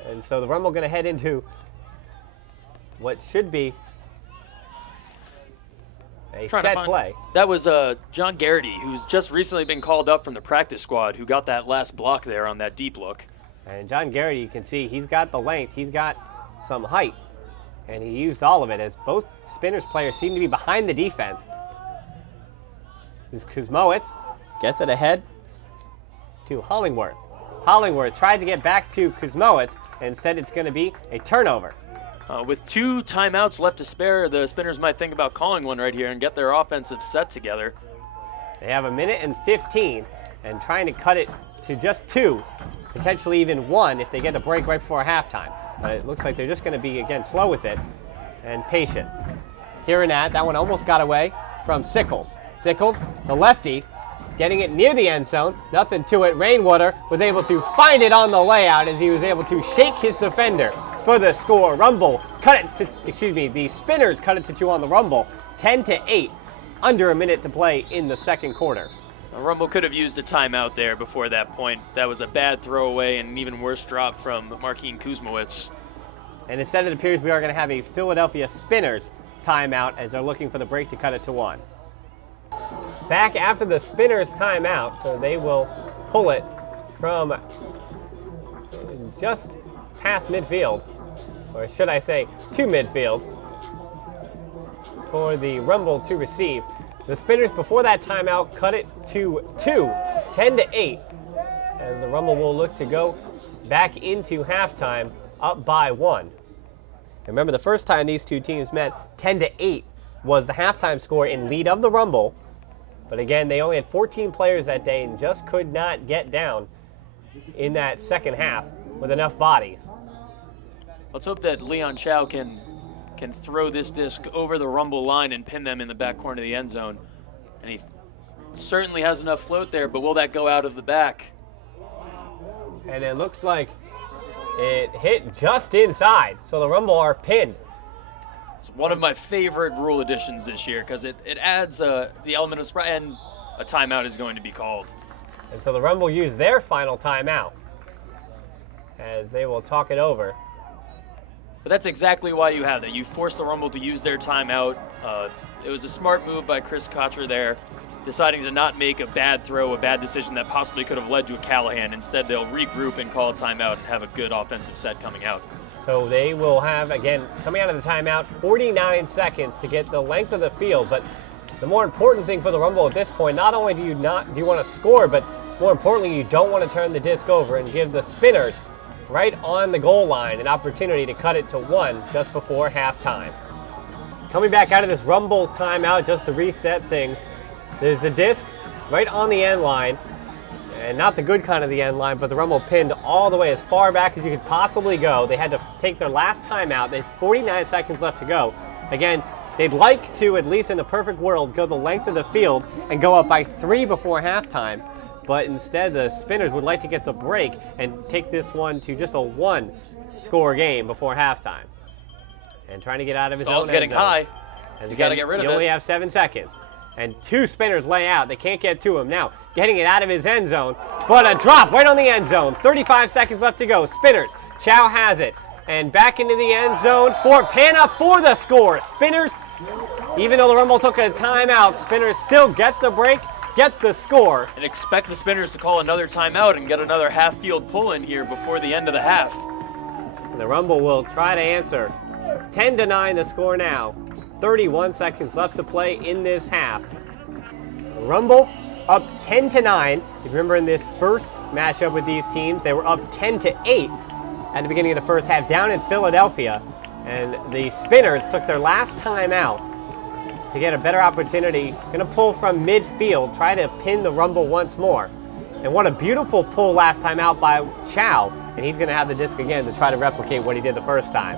And so the Rumble going to head into what should be a set play. That was John Garrity, who's just recently been called up from the practice squad, who got that last block there on that deep look. And John Garrity, you can see he's got the length, he's got some height, and he used all of it as both Spinners players seem to be behind the defense. Kuzmowicz gets it ahead to Hollingworth. Hollingworth tried to get back to Kuzmowicz, and instead it's going to be a turnover. With 2 timeouts left to spare, the Spinners might think about calling one right here and get their offensive set together. They have 1:15 and trying to cut it to just 2, potentially even 1 if they get a break right before halftime. But it looks like they're just going to be, again, slow with it and patient. Here and that one almost got away from Sickles. Sickles, the lefty, getting it near the end zone, nothing to it. Rainwater was able to find it on the layout as he was able to shake his defender for the score. Rumble cut it to, the Spinners cut it to 2 on the Rumble, 10-8, under a minute to play in the second quarter. Rumble could have used a timeout there before that point. That was a bad throwaway and an even worse drop from Markine Kuzmowicz. And instead it appears we are going to have a Philadelphia Spinners timeout as they're looking for the break to cut it to 1. Back after the Spinners timeout, so they will pull it from just past midfield, or should I say to midfield, for the Rumble to receive. The Spinners before that timeout cut it to 2, 10-8, as the Rumble will look to go back into halftime up by 1. Remember, the first time these two teams met, 10-8 was the halftime score in lead of the Rumble. But again, they only had 14 players that day and just could not get down in that second half with enough bodies. Let's hope that Leon Chow can throw this disc over the Rumble line and pin them in the back corner of the end zone. And he certainly has enough float there, but will that go out of the back? And it looks like it hit just inside, so the Rumble are pinned. It's one of my favorite rule additions this year because it adds the element of surprise, and a timeout is going to be called. And so the Rumble use their final timeout as they will talk it over. But that's exactly why you have that. You force the Rumble to use their timeout. It was a smart move by Chris Kocher there, deciding to not make a bad throw, a bad decision that possibly could have led to a Callahan. Instead, they'll regroup and call a timeout and have a good offensive set coming out. So they will have, again, coming out of the timeout, 49 seconds to get the length of the field. But the more important thing for the Rumble at this point, not only do you want to score, but more importantly, you don't want to turn the disc over and give the Spinners right on the goal line an opportunity to cut it to 1 just before halftime. Coming back out of this Rumble timeout just to reset things, there's the disc right on the end line, and not the good kind of the end line, but the Rumble pinned all the way as far back as you could possibly go. They had to take their last timeout. There's 49 seconds left to go. Again, they'd like to, at least in a perfect world, go the length of the field and go up by 3 before halftime. But instead, the Spinners would like to get the break and take this one to just a 1-score game before halftime. And trying to get out of his own end zone. Getting high. He's got to get rid of it. You only have 7 seconds. And 2 Spinners lay out. They can't get to him. Now, getting it out of his end zone. But a drop right on the end zone. 35 seconds left to go. Spinners. Chow has it. And back into the end zone for Pana for the score. Spinners, even though the Rumble took a timeout, Spinners still get the break, get the score. And expect the Spinners to call another timeout and get another half-field pull in here before the end of the half. And the Rumble will try to answer. 10-9 the score now. 31 seconds left to play in this half. Rumble up 10-9. If you remember in this first matchup with these teams, they were up 10-8 at the beginning of the first half down in Philadelphia. And the Spinners took their last time out to get a better opportunity. Gonna pull from midfield, try to pin the Rumble once more. And what a beautiful pull last time out by Chow. And he's gonna have the disc again to try to replicate what he did the first time.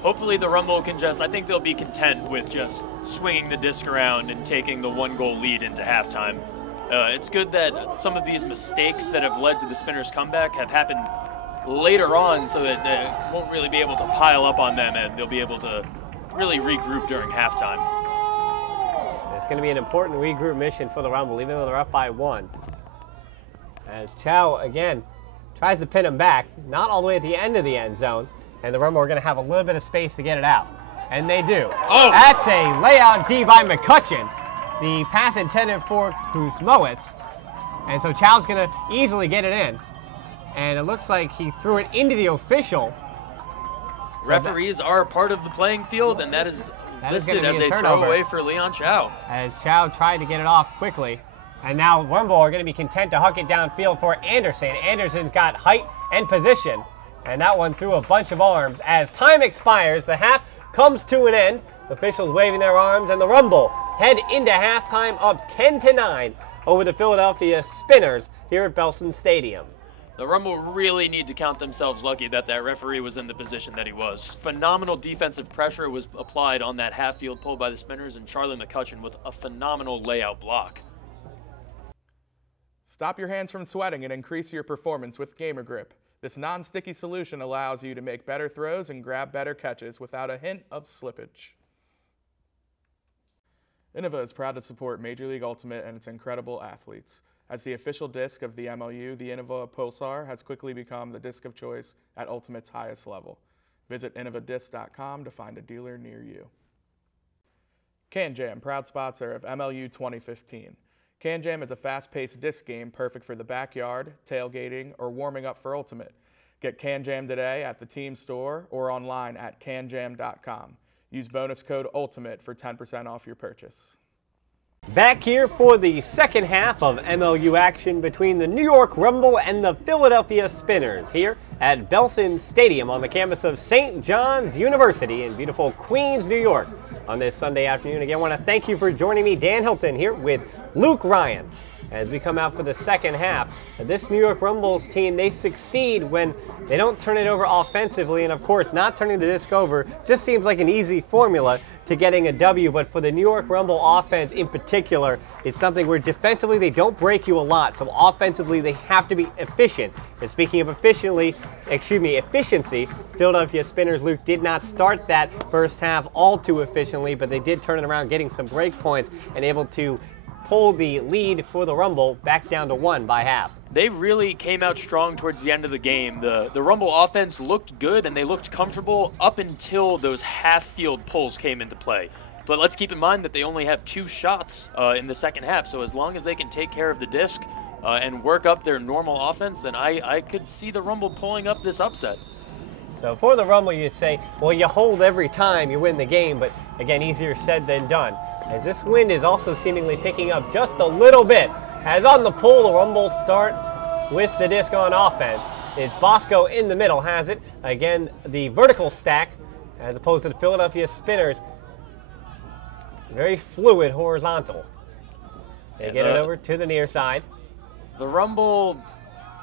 Hopefully the Rumble can I think they'll be content with just swinging the disc around and taking the 1-goal lead into halftime. It's good that some of these mistakes that have led to the Spinners' comeback have happened later on so that they won't really be able to pile up on them and they'll be able to really regroup during halftime. It's going to be an important regroup mission for the Rumble, even though they're up by 1. As Chow, again, tries to pin him back, not all the way at the end of the end zone, and the Rumble are going to have a little bit of space to get it out. And they do. Oh! That's a layout D by McCutcheon. The pass intended for Kuzmowicz. And so Chow's going to easily get it in. And it looks like he threw it into the official. Referees are part of the playing field, and that is listed as a throwaway for Leon Chow. As Chow tried to get it off quickly. And now Rumble are going to be content to huck it downfield for Anderson. Anderson's got height and position. And that one threw a bunch of arms. As time expires, the half comes to an end. Officials waving their arms, and the Rumble head into halftime up 10-9 over the Philadelphia Spinners here at Belson Stadium. The Rumble really need to count themselves lucky that that referee was in the position that he was. Phenomenal defensive pressure was applied on that half-field pull by the Spinners, and Charlie McCutcheon with a phenomenal layout block. Stop your hands from sweating and increase your performance with Gamer Grip. This non-sticky solution allows you to make better throws and grab better catches without a hint of slippage. Innova is proud to support Major League Ultimate and its incredible athletes. As the official disc of the MLU, the Innova Pulsar has quickly become the disc of choice at Ultimate's highest level. Visit innovadisc.com to find a dealer near you. Can Jam, proud sponsor of MLU 2015. Can Jam is a fast-paced disc game perfect for the backyard, tailgating, or warming up for Ultimate. Get Can Jam today at the team store or online at canjam.com. Use bonus code ULTIMATE for 10% off your purchase. Back here for the second half of MLU action between the New York Rumble and the Philadelphia Spinners here at Belson Stadium on the campus of St. John's University in beautiful Queens, New York on this Sunday afternoon. Again, I want to thank you for joining me, Dan Hilton, here with Luke Ryan. As we come out for the second half, this New York Rumbles team, they succeed when they don't turn it over offensively, and of course, not turning the disc over just seems like an easy formula to getting a W, but for the New York Rumble offense in particular, it's something where defensively they don't break you a lot, so offensively they have to be efficient. And speaking of efficiency, Philadelphia Spinners, Luke, did not start that first half all too efficiently, but they did turn it around, getting some break points and able to pull the lead for the Rumble back down to 1 by half. They really came out strong towards the end of the game. The Rumble offense looked good and they looked comfortable up until those half-field pulls came into play. But let's keep in mind that they only have 2 shots in the second half, so as long as they can take care of the disc and work up their normal offense, then I could see the Rumble pulling up this upset. So for the Rumble, you say, well, you hold every time you win the game, but again, easier said than done. As this wind is also seemingly picking up just a little bit. As on the pull, the Rumble start with the disc on offense. It's Bosco in the middle, has it. Again, the vertical stack, as opposed to the Philadelphia Spinners. Very fluid horizontal. They get it over to the near side. The Rumble,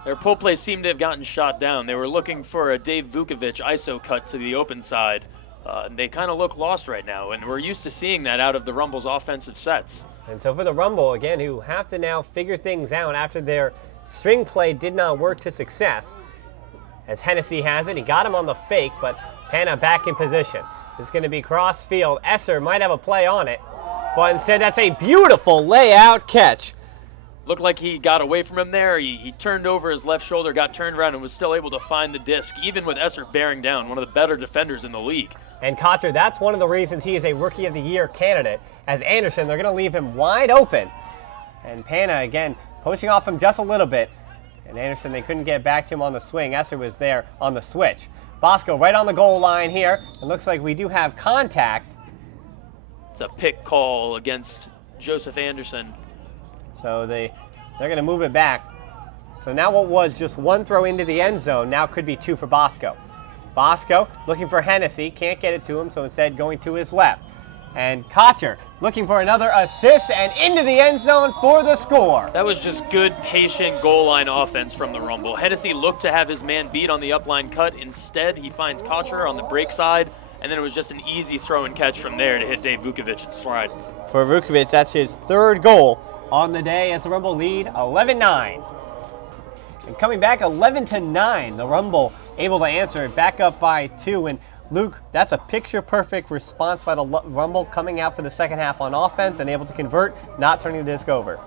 their pull play seemed to have gotten shot down. They were looking for a Dave Vukovic ISO cut to the open side. They kind of look lost right now, and we're used to seeing that out of the Rumble's offensive sets. And so for the Rumble, again, who have to now figure things out after their string play did not work to success. As Hennessy has it, he got him on the fake, but Pana back in position. This is going to be cross field. Esser might have a play on it, but instead that's a beautiful layout catch. Looked like he got away from him there. He turned over his left shoulder, got turned around, and was still able to find the disc, even with Esser bearing down, one of the better defenders in the league. And Kocher, that's one of the reasons he is a Rookie of the Year candidate. As Anderson, they're going to leave him wide open. And Pana, again, pushing off him just a little bit. And Anderson, they couldn't get back to him on the swing. Esser was there on the switch. Bosco right on the goal line here. It looks like we do have contact. It's a pick call against Joseph Anderson. So they're going to move it back. So now what was just 1 throw into the end zone now could be 2 for Bosco. Bosco looking for Hennessy, can't get it to him, so instead going to his left. And Kocher looking for another assist and into the end zone for the score. That was just good, patient goal line offense from the Rumble. Hennessy looked to have his man beat on the upline cut. Instead, he finds Kocher on the break side, and then it was just an easy throw and catch from there to hit Dave Vukovic and stride. For Vukovic, that's his 3rd goal on the day as the Rumble lead 11-9. And coming back 11-9, the Rumble able to answer it, back up by 2. And Luke, that's a picture-perfect response by the Rumble coming out for the second half on offense and able to convert, not turning the disc over.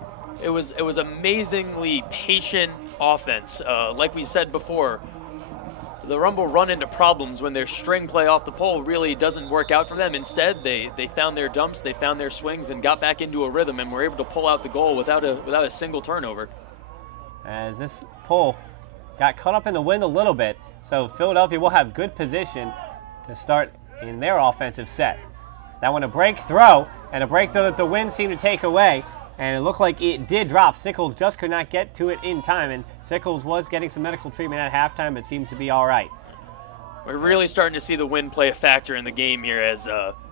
It was amazingly patient offense. Like we said before, the Rumble run into problems when their string play off the pole really doesn't work out for them. Instead, they found their dumps, they found their swings, and got back into a rhythm, and were able to pull out the goal without a single turnover. As this pull got caught up in the wind a little bit, so Philadelphia will have good position to start in their offensive set. That one a break throw, and a break throw that the wind seemed to take away, and it looked like it did drop. Sickles just could not get to it in time, and Sickles was getting some medical treatment at halftime, but seems to be all right. We're really starting to see the wind play a factor in the game here, as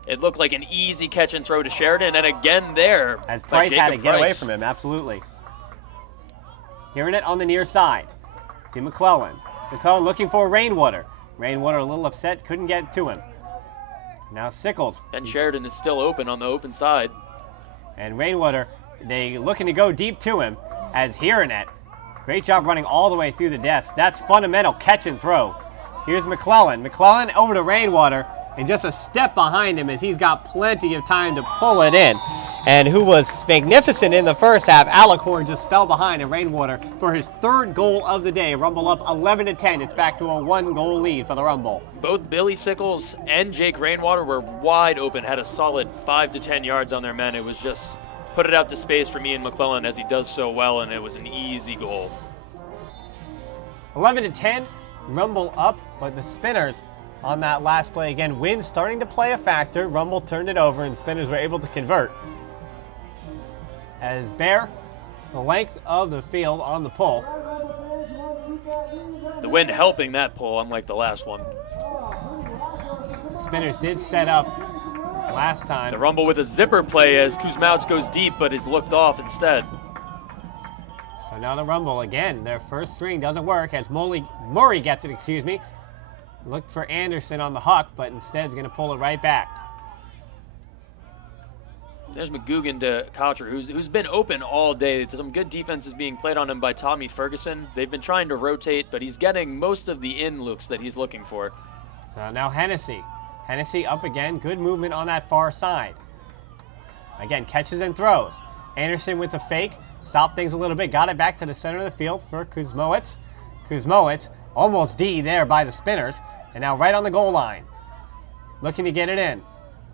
it looked like an easy catch and throw to Sheridan, and again there. As Price had to get away from him, absolutely. Hearing it on the near side to McClellan. McClellan looking for Rainwater. Rainwater a little upset, couldn't get to him. Now Sickles. And Sheridan is still open on the open side. And Rainwater, they looking to go deep to him as Hiranet. Great job running all the way through the desk. That's fundamental catch and throw. Here's McClellan. McClellan over to Rainwater, and just a step behind him as he's got plenty of time to pull it in. and who was magnificent in the first half, Alicorn just fell behind in Rainwater for his third goal of the day. Rumble up 11-10. It's back to a 1-goal lead for the Rumble. Both Billy Sickles and Jake Rainwater were wide open, had a solid 5 to 10 yards on their men. It was just put it out to space for Ian McClellan, as he does so well, and it was an easy goal. 11-10, Rumble up, but the Spinners on that last play again. Wind starting to play a factor. Rumble turned it over, and Spinners were able to convert. As Bear, the length of the field on the pull. The wind helping that pull, unlike the last one. Spinners did set up last time. The Rumble with a zipper play as Kuzmauts goes deep, but is looked off instead. So now the Rumble again. Their first string doesn't work as Murray gets it, excuse me. Looked for Anderson on the huck, but instead is going to pull it right back. There's McGugan to Kocher, who's been open all day. Some good defense is being played on him by Tommy Ferguson. They've been trying to rotate, but he's getting most of the in looks that he's looking for. Now Hennessy. Hennessy up again. Good movement on that far side. Again, catches and throws. Anderson with the fake. Stopped things a little bit. Got it back to the center of the field for Kuzmowicz. Kuzmowicz almost D there by the Spinners. And now right on the goal line. Looking to get it in.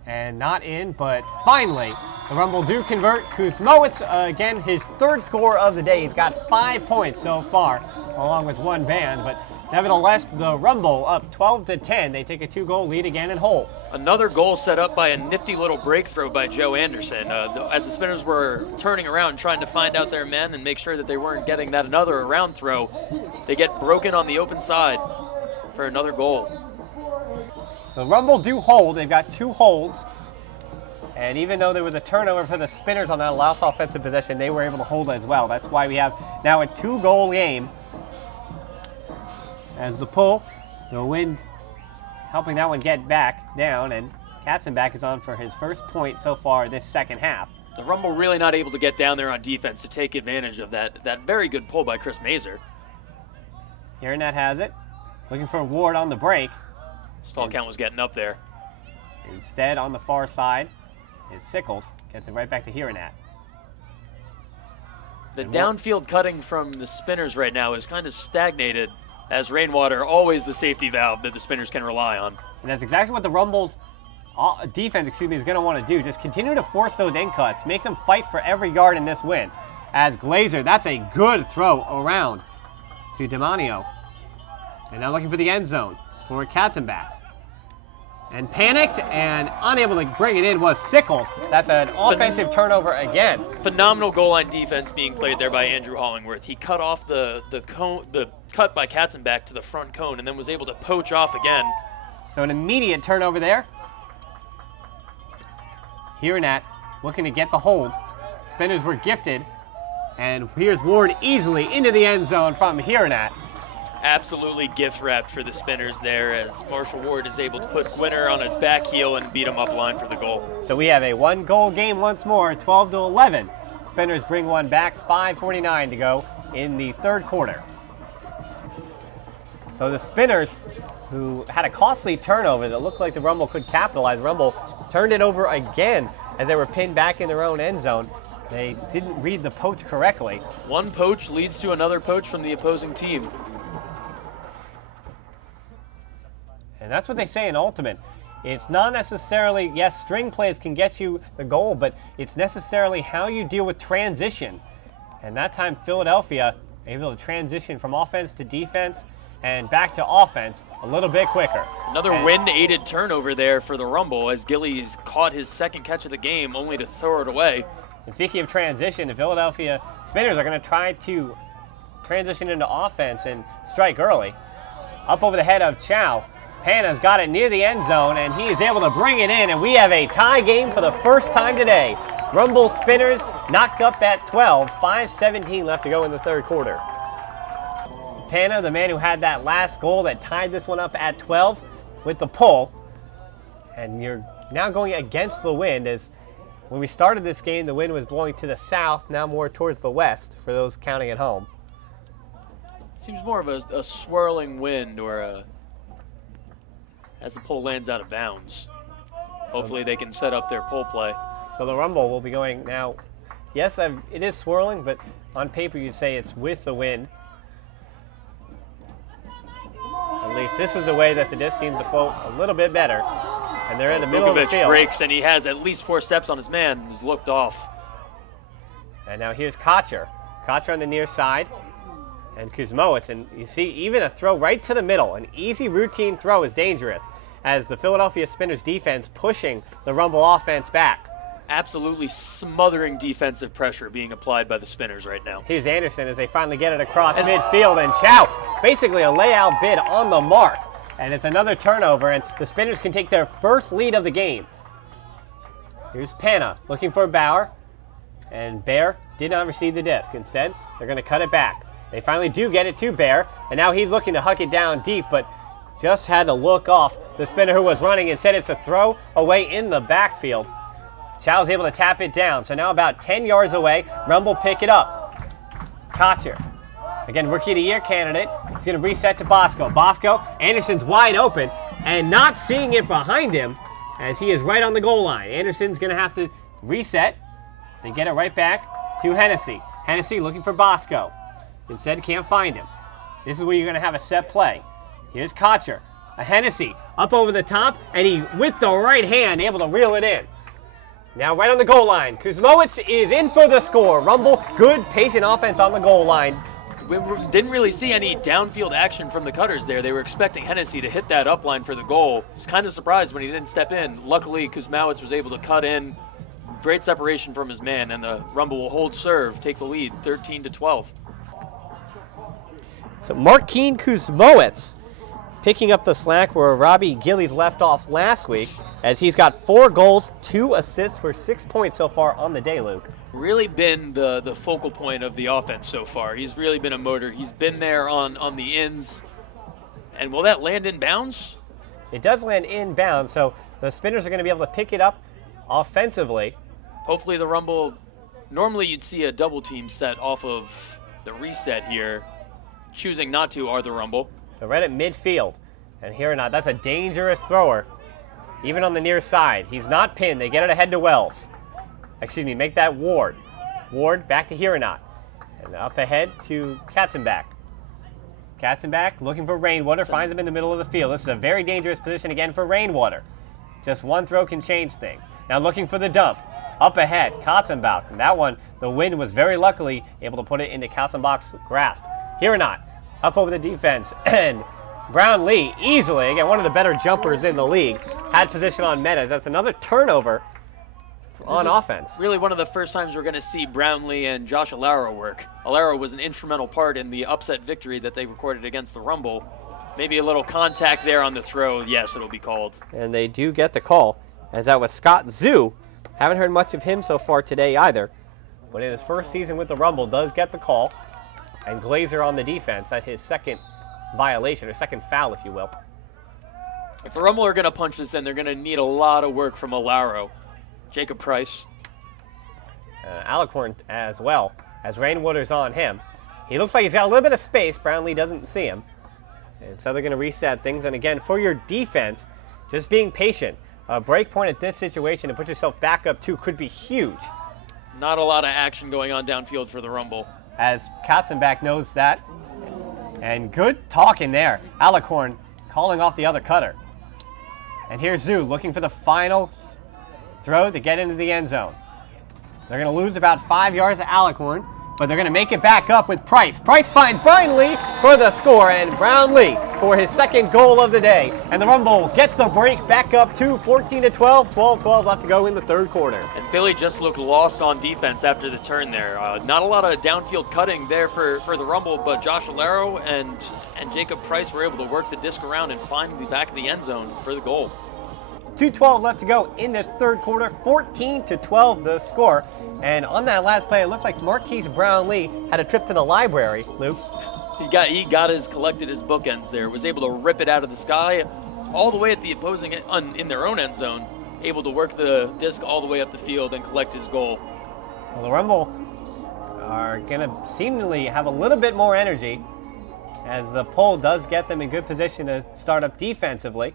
And not in, but finally, the Rumble do convert. Kuzmowicz, again, his third score of the day. He's got 5 points so far, along with one band. But nevertheless, the Rumble up 12-10. They take a 2-goal lead again and hold. Another goal set up by a nifty little break throw by Joe Anderson. As the Spinners were turning around trying to find out their men and make sure that they weren't getting that another around throw, they get broken on the open side for another goal. So Rumble do hold. They've got 2 holds. And even though there was a turnover for the Spinners on that last offensive possession, they were able to hold as well. That's why we have now a 2-goal game. As the pull, the Wind helping that one get back down, and Katzenbach is on for his first point so far this second half. The Rumble really not able to get down there on defense to take advantage of that very good pull by Chris Mazer. Hiernat has it. Looking for Ward on the break. Stall count was getting up there. Instead, on the far side, is Sickles. Gets it right back to Hiernat. The downfield cutting from the Spinners right now is kind of stagnated, as Rainwater, always the safety valve that the Spinners can rely on. And that's exactly what the Rumble's defense, is going to want to do. Just continue to force those in cuts. Make them fight for every yard in this win. As Glazer, that's a good throw around to Demanio. And now looking for the end zone for Katzenbach. And panicked and unable to bring it in was Sickles. That's an offensive turnover again. Phenomenal goal line defense being played there by Andrew Hollingworth. He cut off the cut by Katzenbach to the front cone and then was able to poach off again. So an immediate turnover there. Hiernat looking to get the hold. Spinners were gifted. And here's Ward easily into the end zone from Hiernat. Absolutely gift wrapped for the Spinners there, as Marshall Ward is able to put Gwinner on its back heel and beat him up line for the goal. So we have a 1-goal game once more, 12-11. Spinners bring one back, 5:49 to go in the third quarter. So the Spinners, who had a costly turnover that looked like the Rumble could capitalize, Rumble turned it over again as they were pinned back in their own end zone. They didn't read the poach correctly. One poach leads to another poach from the opposing team. And that's what they say in Ultimate. It's not necessarily, yes, string plays can get you the goal, but it's necessarily how you deal with transition. And that time, Philadelphia able to transition from offense to defense and back to offense a little bit quicker. Another wind-aided turnover there for the Rumble as Gillies caught his second catch of the game, only to throw it away. And speaking of transition, the Philadelphia Spinners are going to try to transition into offense and strike early. Up over the head of Chow. Pana's got it near the end zone, and he is able to bring it in, and we have a tie game for the first time today. Rumble Spinners knocked up at 12, 5:17 left to go in the third quarter. Pana, the man who had that last goal that tied this one up at 12 with the pull, and you're now going against the wind, as when we started this game, the wind was blowing to the south, now more towards the west for those counting at home. Seems more of a swirling wind or as the pull lands out of bounds. Hopefully they can set up their pull play. So the Rumble will be going now. Yes, it is swirling, but on paper you'd say it's with the wind. At least this is the way that the disc seems to float a little bit better. And they're in the middle of the field. Breaks, and he has at least 4 steps on his man. He's looked off. And now here's Kocher. Kocher on the near side. And Kuzmowicz. And you see, even a throw right to the middle, an easy routine throw is dangerous as the Philadelphia Spinners defense pushing the Rumble offense back. Absolutely smothering defensive pressure being applied by the Spinners right now. Here's Anderson as they finally get it across midfield, and Chow, basically a layout bid on the mark. And it's another turnover, and the Spinners can take their first lead of the game. Here's Panna looking for Bauer, and Bear did not receive the disc. Instead, they're going to cut it back. They finally do get it to Bear, and now he's looking to huck it down deep, but just had to look off the Spinner who was running. Instead, it's a throw away in the backfield. Chow's able to tap it down, so now about 10 yards away, Rumble pick it up. Kocher, again, Rookie of the Year candidate, he's going to reset to Bosco. Bosco, Anderson's wide open, and not seeing it behind him as he is right on the goal line. Anderson's going to have to reset and get it right back to Hennessy. Hennessy looking for Bosco. Instead, can't find him. This is where you're going to have a set play. Here's Kocher, a Hennessy up over the top, and he, with the right hand, able to reel it in. Now right on the goal line, Kuzmowicz is in for the score. Rumble, good, patient offense on the goal line. We didn't really see any downfield action from the Cutters there. They were expecting Hennessy to hit that up line for the goal. I was kind of surprised when he didn't step in. Luckily, Kuzmowicz was able to cut in. Great separation from his man, and the Rumble will hold serve, take the lead, 13-12. So Markeen Kuzmowicz picking up the slack where Robbie Gillies left off last week, as he's got 4 goals, 2 assists for 6 points so far on the day, Luke. Really been the focal point of the offense so far. He's really been a motor. He's been there on the ins. And will that land in bounds? It does land in bounds, so the Spinners are going to be able to pick it up offensively. Hopefully the Rumble, normally you'd see a double team set off of the reset here. Choosing not to are the Rumble. So right at midfield, and here or not, that's a dangerous thrower, even on the near side. He's not pinned. They get it ahead to Wells. Excuse me, make that Ward. Ward back to here or not, and up ahead to Katzenbach. Katzenbach looking for Rainwater, finds him in the middle of the field. This is a very dangerous position again for Rainwater. Just one throw can change things. Now looking for the dump. Up ahead, Katzenbach. And that one, the wind was very luckily able to put it into Katzenbach's grasp. Here or not, up over the defense, and Brownlee easily, again, one of the better jumpers in the league, had position on Meadows. That's another turnover on offense. Really one of the first times we're going to see Brownlee and Josh Alaro work. Alaro was an instrumental part in the upset victory that they recorded against the Rumble. Maybe a little contact there on the throw. Yes, it'll be called. And they do get the call, as that was Scott Zoo. Haven't heard much of him so far today either, but in his first season with the Rumble does get the call. And Glazer on the defense at his second violation, or second foul, if you will. If the Rumble are going to punch this in, they're going to need a lot of work from Alaro. Jacob Price. Alicorn as well, as Rainwater's on him. He looks like he's got a little bit of space. Brownlee doesn't see him. And so they're going to reset things. And again, for your defense, just being patient. A break point at this situation to put yourself back up 2 could be huge. Not a lot of action going on downfield for the Rumble. As Katzenbach knows that. And good talking there. Alicorn calling off the other cutter. And here's Zoo looking for the final throw to get into the end zone. They're going to lose about 5 yards to Alicorn, but they're going to make it back up with Price. Price finds Brownlee for the score, and Brownlee for his second goal of the day. And the Rumble get the break back up to 14-12, 12-12 left to go in the third quarter. And Philly just looked lost on defense after the turn there. Not a lot of downfield cutting there for the Rumble, but Josh Alaro and Jacob Price were able to work the disc around and find the back of the end zone for the goal. 2:12 left to go in this third quarter, 14-12 the score. And on that last play, it looked like Marquise Brownlee had a trip to the library, Luke. He collected his bookends there, was able to rip it out of the sky all the way at the opposing in their own end zone, able to work the disc all the way up the field and collect his goal. Well, the Rumble are going to seemingly have a little bit more energy, as the pull does get them in good position to start up defensively.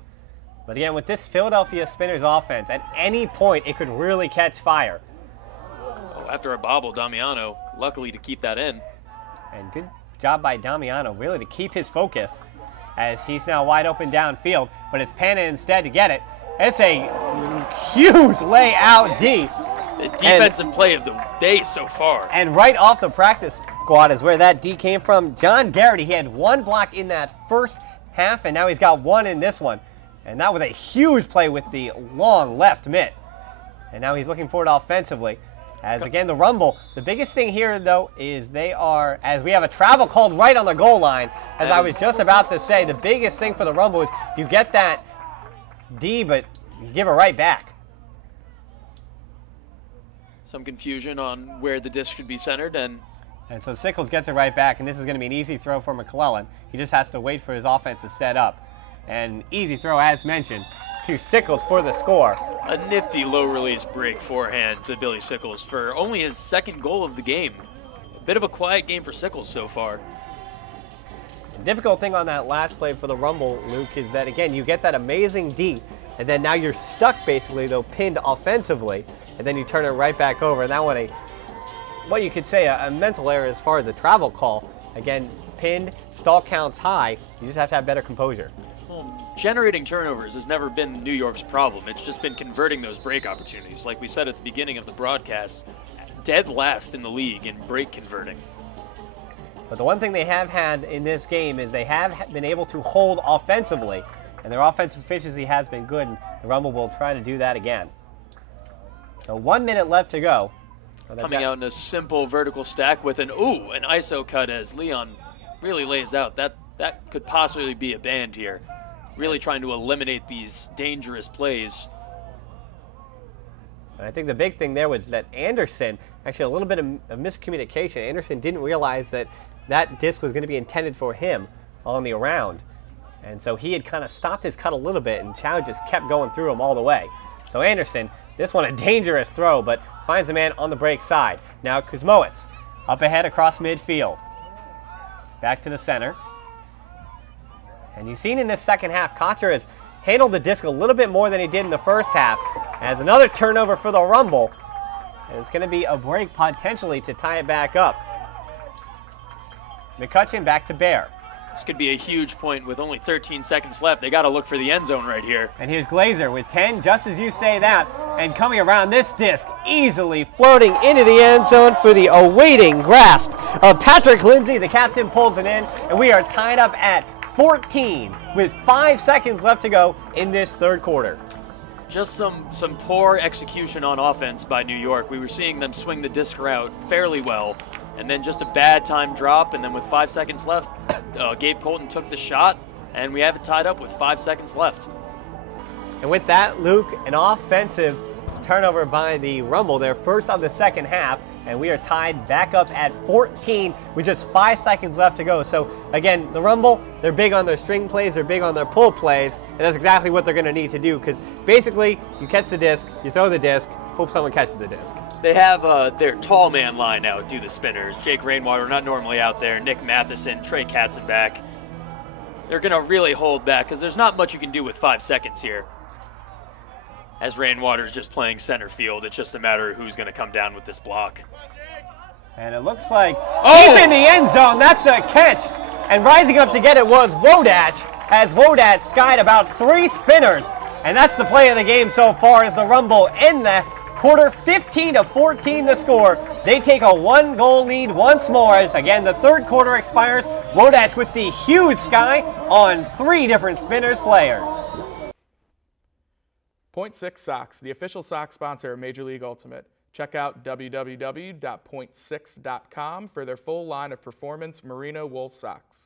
But again, with this Philadelphia Spinners offense, at any point it could really catch fire. Oh, after a bobble, Damiano, luckily to keep that in. And good job by Damiano, really, to keep his focus as he's now wide open downfield. But it's Panna instead to get it. It's a huge layout D. The defensive play of the day so far. And right off the practice squad is where that D came from. John Garrity, he had one block in that first half, and now he's got one in this one. And that was a huge play with the long left mitt. And now he's looking forward offensively. As again, the Rumble, the biggest thing here, though, is they are, as we have a travel called right on the goal line, as I was just about to say, the biggest thing for the Rumble is you get that D, but you give it right back. Some confusion on where the disc should be centered, and so Sickles gets it right back, and this is going to be an easy throw for McClellan. He just has to wait for his offense to set up. And easy throw, as mentioned, to Sickles for the score. A nifty low-release break forehand to Billy Sickles for only his second goal of the game. A bit of a quiet game for Sickles so far. The difficult thing on that last play for the Rumble, Luke, is that, again, you get that amazing D, and then now you're stuck, basically, though, pinned offensively, and then you turn it right back over. And that one, what you could say, a mental error as far as a travel call. Again, pinned, stall counts high. You just have to have better composure. Well, generating turnovers has never been New York's problem. It's just been converting those break opportunities. Like we said at the beginning of the broadcast, dead last in the league in break converting. But the one thing they have had in this game is they have been able to hold offensively, and their offensive efficiency has been good, and the Rumble will try to do that again. So 1 minute left to go. Coming out in a simple vertical stack with an ISO cut as Leon really lays out. That could possibly be a band here. Really trying to eliminate these dangerous plays. And I think the big thing there was that Anderson, actually a little bit of miscommunication. Anderson didn't realize that that disc was going to be intended for him on the around. And so he had kind of stopped his cut a little bit, and Chow just kept going through him all the way. So Anderson, this one a dangerous throw, but finds the man on the break side. Now Kuzmowicz up ahead across midfield. Back to the center. And you've seen in this second half, Kocher has handled the disc a little bit more than he did in the first half. As another turnover for the Rumble. And it's going to be a break potentially to tie it back up. McCutcheon back to Bear. This could be a huge point with only 13 seconds left. They got to look for the end zone right here. And here's Glazer with 10, just as you say that, and coming around this disc, easily floating into the end zone for the awaiting grasp of Patrick Lindsay. The captain pulls it in, and we are tied up at 14 with 5 seconds left to go in this third quarter. Just some poor execution on offense by New York. We were seeing them swing the disc route fairly well, and then just a bad time drop, and then with 5 seconds left, Gabe Colton took the shot, and we have it tied up with 5 seconds left. And with that, Luke, an offensive turnover by the Rumble, their first of the second half, and we are tied back up at 14 with just 5 seconds left to go. So again, the Rumble, they're big on their string plays, they're big on their pull plays, and that's exactly what they're going to need to do, because basically you catch the disc, you throw the disc, hope someone catches the disc. They have their tall man line out, do the Spinners. Jake Rainwater not normally out there, Nick Matheson, Trey Katzenbach. They're going to really hold back because there's not much you can do with 5 seconds here. As Rainwater is just playing center field, it's just a matter of who's going to come down with this block. And it looks like deep in the end zone, that's a catch. And rising up to get it was Wodach, as Wodach skied about 3 Spinners. And that's the play of the game so far as the Rumble in the quarter, 15-14 the score. They take a 1-goal lead once more as, again, the third quarter expires. Wodach with the huge sky on 3 different Spinners players. Point Six Socks, the official sock sponsor of Major League Ultimate. Check out www.point6.com for their full line of performance merino wool socks.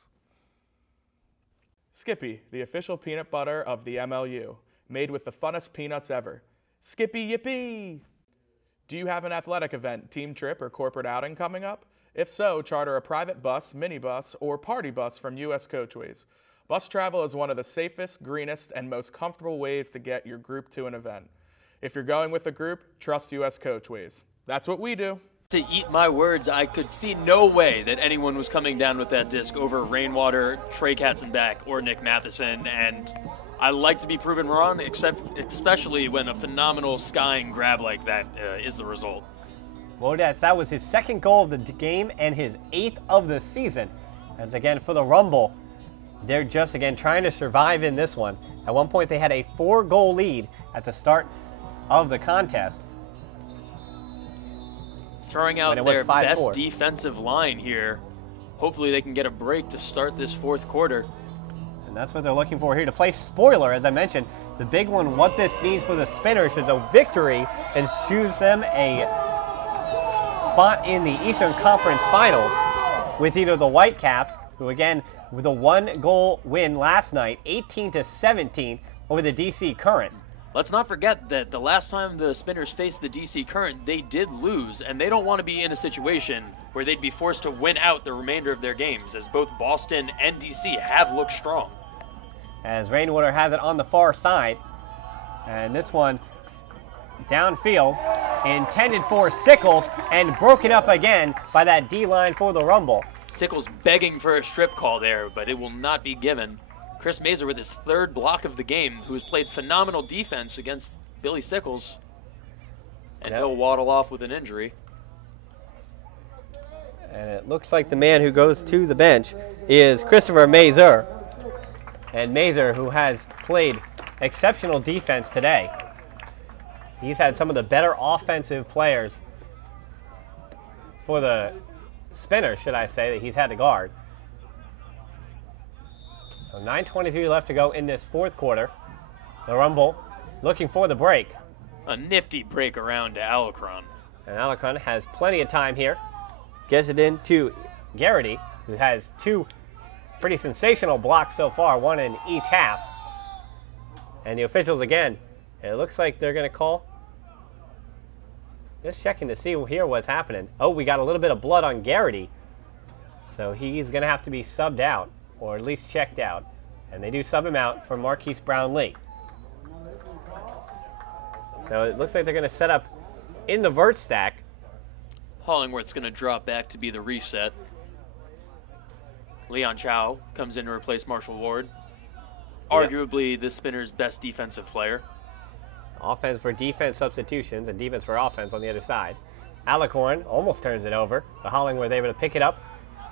Skippy, the official peanut butter of the MLU, made with the funnest peanuts ever. Skippy Yippee! Do you have an athletic event, team trip, or corporate outing coming up? If so, charter a private bus, minibus, or party bus from U.S. Coachways. Bus travel is one of the safest, greenest, and most comfortable ways to get your group to an event. If you're going with a group, trust U.S. Coachways. That's what we do. To eat my words, I could see no way that anyone was coming down with that disc over Rainwater, Trey Katzenbach, or Nick Matheson, and I like to be proven wrong, especially when a phenomenal skying grab like that is the result. Wodetz, that was his second goal of the game and his 8th of the season. As again, for the Rumble, they're just, again, trying to survive in this one. At one point, they had a 4-goal lead at the start of the contest. Throwing out their best defensive line here. Hopefully they can get a break to start this fourth quarter. And that's what they're looking for here to play spoiler, as I mentioned. The big one, what this means for the Spinners is a victory and choose them a spot in the Eastern Conference Finals with either the Whitecaps, who again, with a 1-goal win last night, 18-17 over the DC Current. Let's not forget that the last time the Spinners faced the DC Current, they did lose, and they don't want to be in a situation where they'd be forced to win out the remainder of their games, as both Boston and DC have looked strong. As Rainwater has it on the far side, and this one downfield, intended for Sickles, and broken up again by that D-line for the Rumble. Sickles begging for a strip call there, but it will not be given. Chris Mazur with his 3rd block of the game, who has played phenomenal defense against Billy Sickles. And he'll waddle off with an injury. And it looks like the man who goes to the bench is Christopher Mazur. And Mazur, who has played exceptional defense today. He's had some of the better offensive players for the Spinners, should I say, that he's had to guard. So 9:23 left to go in this fourth quarter. The Rumble looking for the break. A nifty break around to Alarcon. And Alarcon has plenty of time here. Gets it in to Garrity, who has 2 pretty sensational blocks so far, 1 in each half. And the officials again, it looks like they're going to call. Just checking to see here what's happening. Oh, we got a little bit of blood on Garrity. So he's going to have to be subbed out, or at least checked out. And they do sub him out for Marquise Brownlee. So it looks like they're going to set up in the vert stack. Hollingworth's going to drop back to be the reset. Leon Chow comes in to replace Marshall Ward. Arguably the Spinners' best defensive player. Offense for defense substitutions and defense for offense on the other side. Alicorn almost turns it over, but Hollingworth able to pick it up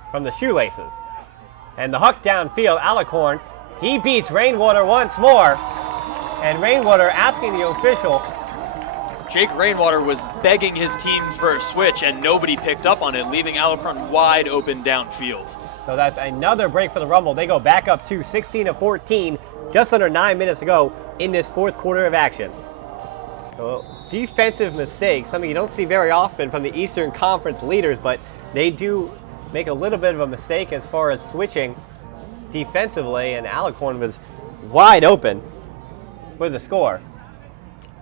from the shoelaces. And the huck downfield, Alicorn, he beats Rainwater once more. And Rainwater asking the official. Jake Rainwater was begging his team for a switch, and nobody picked up on it, leaving Alicorn wide open downfield. So that's another break for the Rumble. They go back up to 16-14, just under 9 minutes to go in this fourth quarter of action. So defensive mistakes, something you don't see very often from the Eastern Conference leaders, but they do make a little bit of a mistake as far as switching defensively, and Alicorn was wide open with the score.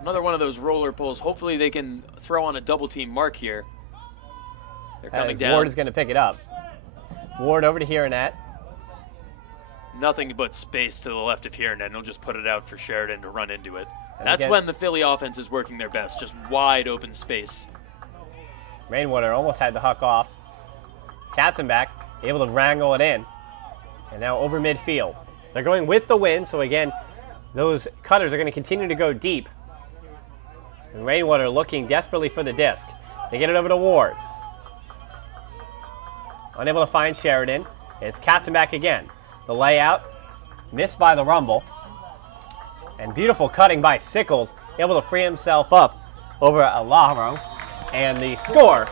Another one of those roller pulls. Hopefully they can throw on a double team mark here. They're coming down. Ward is going to pick it up. Ward over to Hironet. Nothing but space to the left of Hironet, and he'll just put it out for Sheridan to run into it. And That's again, when the Philly offense is working their best, just wide open space. Rainwater almost had the huck off. Katzenbach able to wrangle it in. And now over midfield. They're going with the wind, so again, those cutters are going to continue to go deep. And Rainwater looking desperately for the disc. They get it over to Ward. Unable to find Sheridan. It's Katzenbach again. The layout, missed by the Rumble. And beautiful cutting by Sickles, able to free himself up over Alaro. And the score,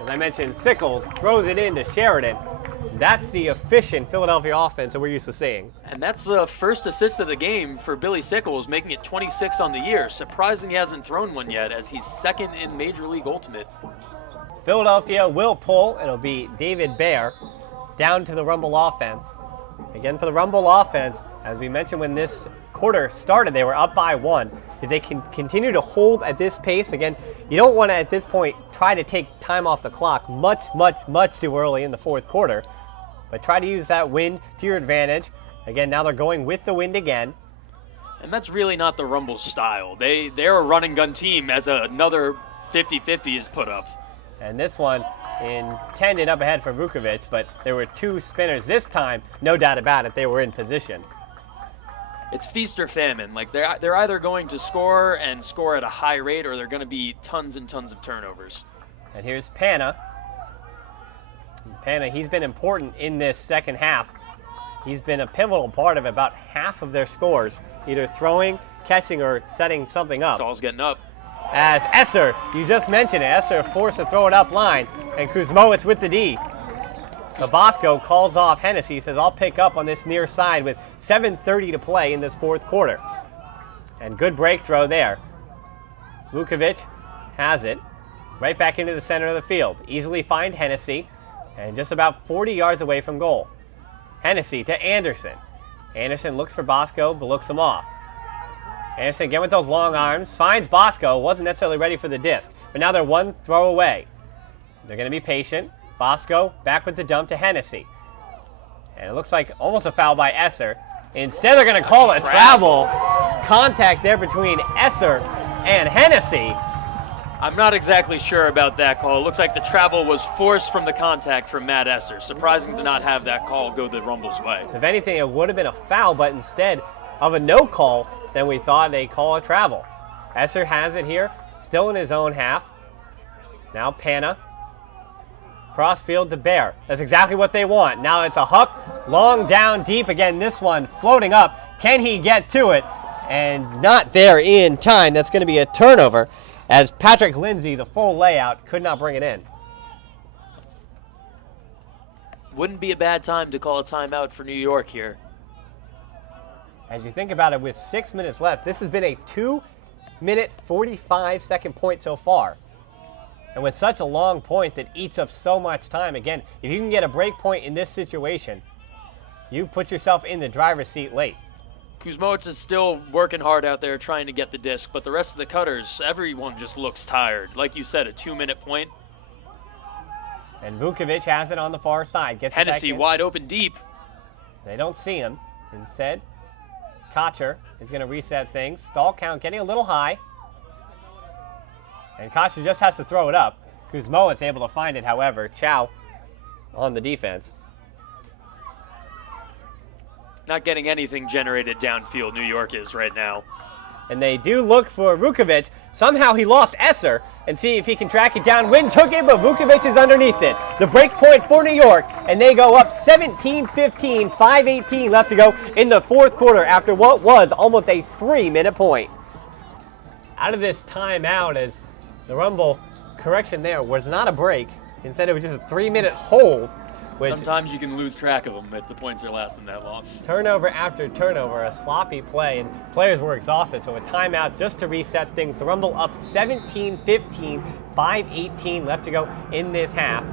as I mentioned, Sickles throws it into Sheridan. That's the efficient Philadelphia offense that we're used to seeing. And that's the first assist of the game for Billy Sickles, making it 26 on the year. Surprising he hasn't thrown one yet, as he's second in Major League Ultimate. Philadelphia will pull. It'll be David Baer down to the Rumble offense. Again, for the Rumble offense, as we mentioned when this quarter started, they were up by 1. If they can continue to hold at this pace, again, you don't want to, at this point, try to take time off the clock much too early in the fourth quarter. But try to use that wind to your advantage. Again, now they're going with the wind again. And that's really not the Rumble style. They're a run and gun team as another 50-50 is put up. And this one intended up ahead for Vukovic, but there were 2 Spinners this time, no doubt about it, they were in position. it's feast or famine. Like they're either going to score and score at a high rate, or they're going to be tons and tons of turnovers. And here's Pana. Pana, he's been important in this second half. He's been a pivotal part of about half of their scores, either throwing, catching, or setting something up. Stahl's getting up. As Esser, you just mentioned it, Esser forced to throw it up line, and Kuzmowicz with the D. So Bosco calls off Hennessy, says, I'll pick up on this near side with 7:30 to play in this fourth quarter. And good break throw there. Vukovic has it right back into the center of the field. Easily find Hennessy, and just about 40 yards away from goal. Hennessy to Anderson. Anderson looks for Bosco, but looks him off. Anderson again with those long arms, finds Bosco, wasn't necessarily ready for the disc, but now they're one throw away. They're going to be patient. Bosco back with the dump to Hennessy. And it looks like almost a foul by Esser. Instead, they're going to call a travel. Contact there between Esser and Hennessy. I'm not exactly sure about that call. It looks like the travel was forced from the contact from Matt Esser. Surprising to not have that call go the Rumble's way. So if anything, it would have been a foul, but instead of a no call, then we thought they call a travel. Esser has it here, still in his own half. Now Pana. Crossfield to Bear. That's exactly what they want. Now it's a Huck, long down deep. Again, this one floating up. Can he get to it? And not there in time. That's going to be a turnover as Patrick Lindsay, the full layout, could not bring it in. Wouldn't be a bad time to call a timeout for New York here. As you think about it, with 6 minutes left, this has been a 2-minute, 45-second point so far. And with such a long point that eats up so much time, again, if you can get a break point in this situation, you put yourself in the driver's seat late. Kuzmowicz is still working hard out there trying to get the disc, but the rest of the cutters, everyone just looks tired. Like you said, a 2-minute point. And Vukovic has it on the far side. Gets Hennessy it back in. wide open deep. They don't see him. Instead, Kocher is going to reset things. Stall count getting a little high. And Kocher just has to throw it up. Kuzmowicz able to find it, however. Chow on the defense. Not getting anything generated downfield, New York is right now. And they do look for Vukovic. Somehow he lost Esser and see if he can track it down. Wynn took it, but Vukovic is underneath it. The break point for New York, and they go up 17-15, 5:18 left to go in the fourth quarter after what was almost a 3-minute point. Out of this timeout, as the Rumble correction there was not a break. Instead, it was just a 3-minute hold. Which sometimes you can lose track of them if the points are lasting that long. Turnover after turnover, a sloppy play, and players were exhausted. So a timeout just to reset things. The Rumble up 17-15, 5:18 left to go in this half.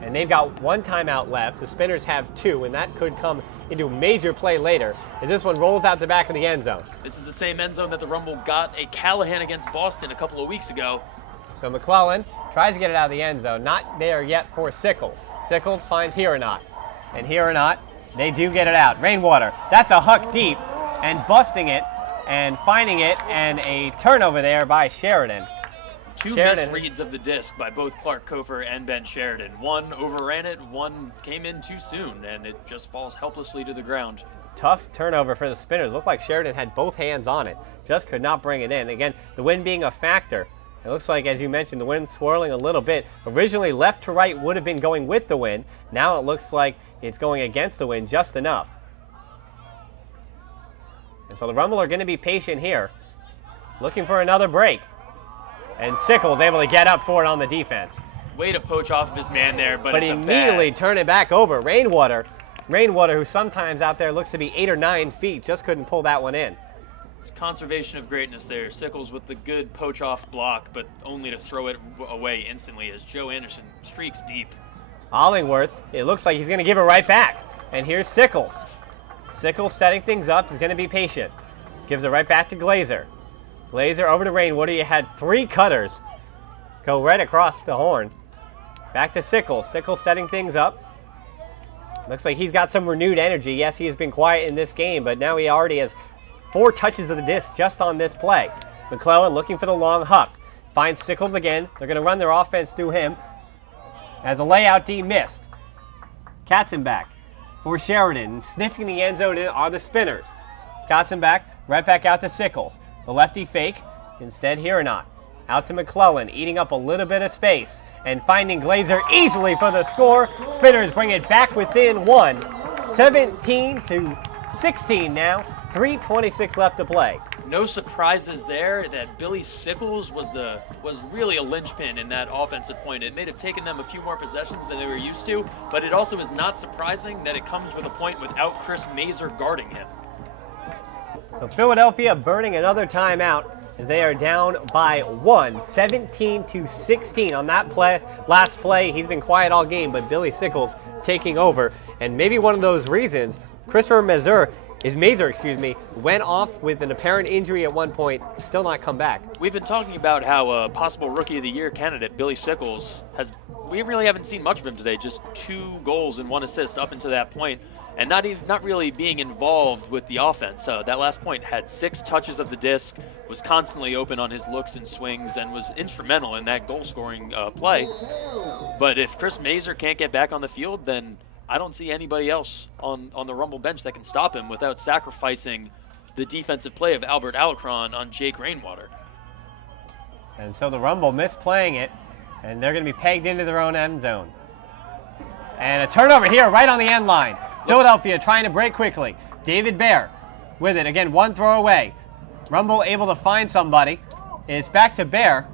And they've got one timeout left. The Spinners have 2, and that could come into a major play later as this one rolls out the back of the end zone. This is the same end zone that the Rumble got a Callahan against Boston a couple of weeks ago. So McClellan tries to get it out of the end zone. Not there yet for Sickles. Sickles finds Here or Not. And Here or Not, they do get it out. Rainwater, that's a Huck deep, and busting it and finding it, and a turnover there by Sheridan. Two misreads of the disc by both Clark Kofer and Ben Sheridan. One overran it, one came in too soon, and it just falls helplessly to the ground. Tough turnover for the Spinners. Looked like Sheridan had both hands on it, just could not bring it in. Again, the wind being a factor. It looks like, as you mentioned, the wind swirling a little bit. Originally, left to right would have been going with the wind. Now it looks like it's going against the wind just enough. And so the Rumble are going to be patient here, looking for another break. And Sickles able to get up for it on the defense. Way to poach off of his man there, but it's immediately turn it back over. Rainwater, who sometimes out there looks to be 8 or 9 feet, just couldn't pull that one in. It's conservation of greatness there. Sickles with the good poach-off block, but only to throw it away instantly as Joe Anderson streaks deep. Hollingworth, it looks like he's going to give it right back. And here's Sickles. Sickles setting things up. He's going to be patient. Gives it right back to Glazer. Glazer over to Rainwater. You had 3 cutters go right across the horn. Back to Sickles. Sickles setting things up. Looks like he's got some renewed energy. Yes, he has been quiet in this game, but now he already has 4 touches of the disc just on this play. McClellan looking for the long Huck. Finds Sickles again. They're going to run their offense through him as a layout D missed. Katzenbach for Sheridan. Sniffing the end zone are the Spinners. Katzenbach, right back out to Sickles. The lefty fake, instead here or not. Out to McClellan, eating up a little bit of space and finding Glazer easily for the score. Spinners bring it back within one. 17-16 now. 3:26 left to play. No surprises there that Billy Sickles was really a linchpin in that offensive point. It may have taken them a few more possessions than they were used to, but it also is not surprising that it comes with a point without Chris Mazer guarding him. So Philadelphia burning another timeout as they are down by one, 17-16 on that play. Last play, he's been quiet all game, but Billy Sickles taking over. And maybe one of those reasons, Christopher Mazer, went off with an apparent injury at one point, still not come back. We've been talking about how a possible Rookie of the Year candidate, Billy Sickles, we really haven't seen much of him today, just 2 goals and 1 assist up until that point, and not really being involved with the offense. That last point had 6 touches of the disc, was constantly open on his looks and swings, and was instrumental in that goal-scoring play. But if Chris Mazer can't get back on the field, then I don't see anybody else on the Rumble bench that can stop him without sacrificing the defensive play of Albert Alacron on Jake Rainwater. And so the Rumble misplaying it, and they're going to be pegged into their own end zone. And a turnover here right on the end line. Philadelphia trying to break quickly. David Bear with it. Again, 1 throw away. Rumble able to find somebody. It's back to Bear.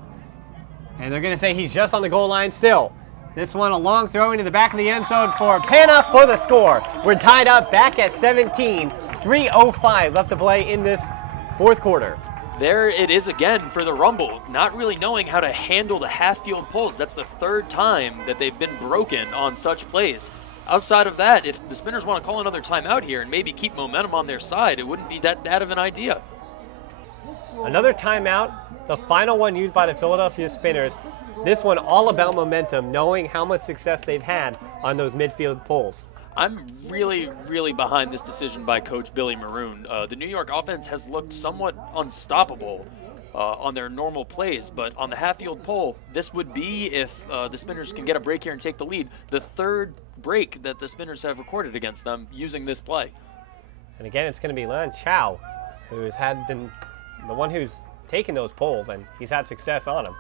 And they're going to say he's just on the goal line still. This one a long throw into the back of the end zone for Pana for the score. We're tied up back at 17. 3:05 left to play in this fourth quarter. There it is again for the Rumble, not really knowing how to handle the half-field pulls. That's the 3rd time that they've been broken on such plays. Outside of that, if the Spinners want to call another timeout here and maybe keep momentum on their side, it wouldn't be that bad of an idea. Another timeout, the final one used by the Philadelphia Spinners. This one all about momentum, knowing how much success they've had on those midfield pulls. I'm really, really behind this decision by Coach Billy Maroon. The New York offense has looked somewhat unstoppable on their normal plays, but on the half-field pull, this would be, if the Spinners can get a break here and take the lead, the 3rd break that the Spinners have recorded against them using this play. And again, it's going to be Lan Chow, who has been the one who's taken those pulls, and he's had success on them.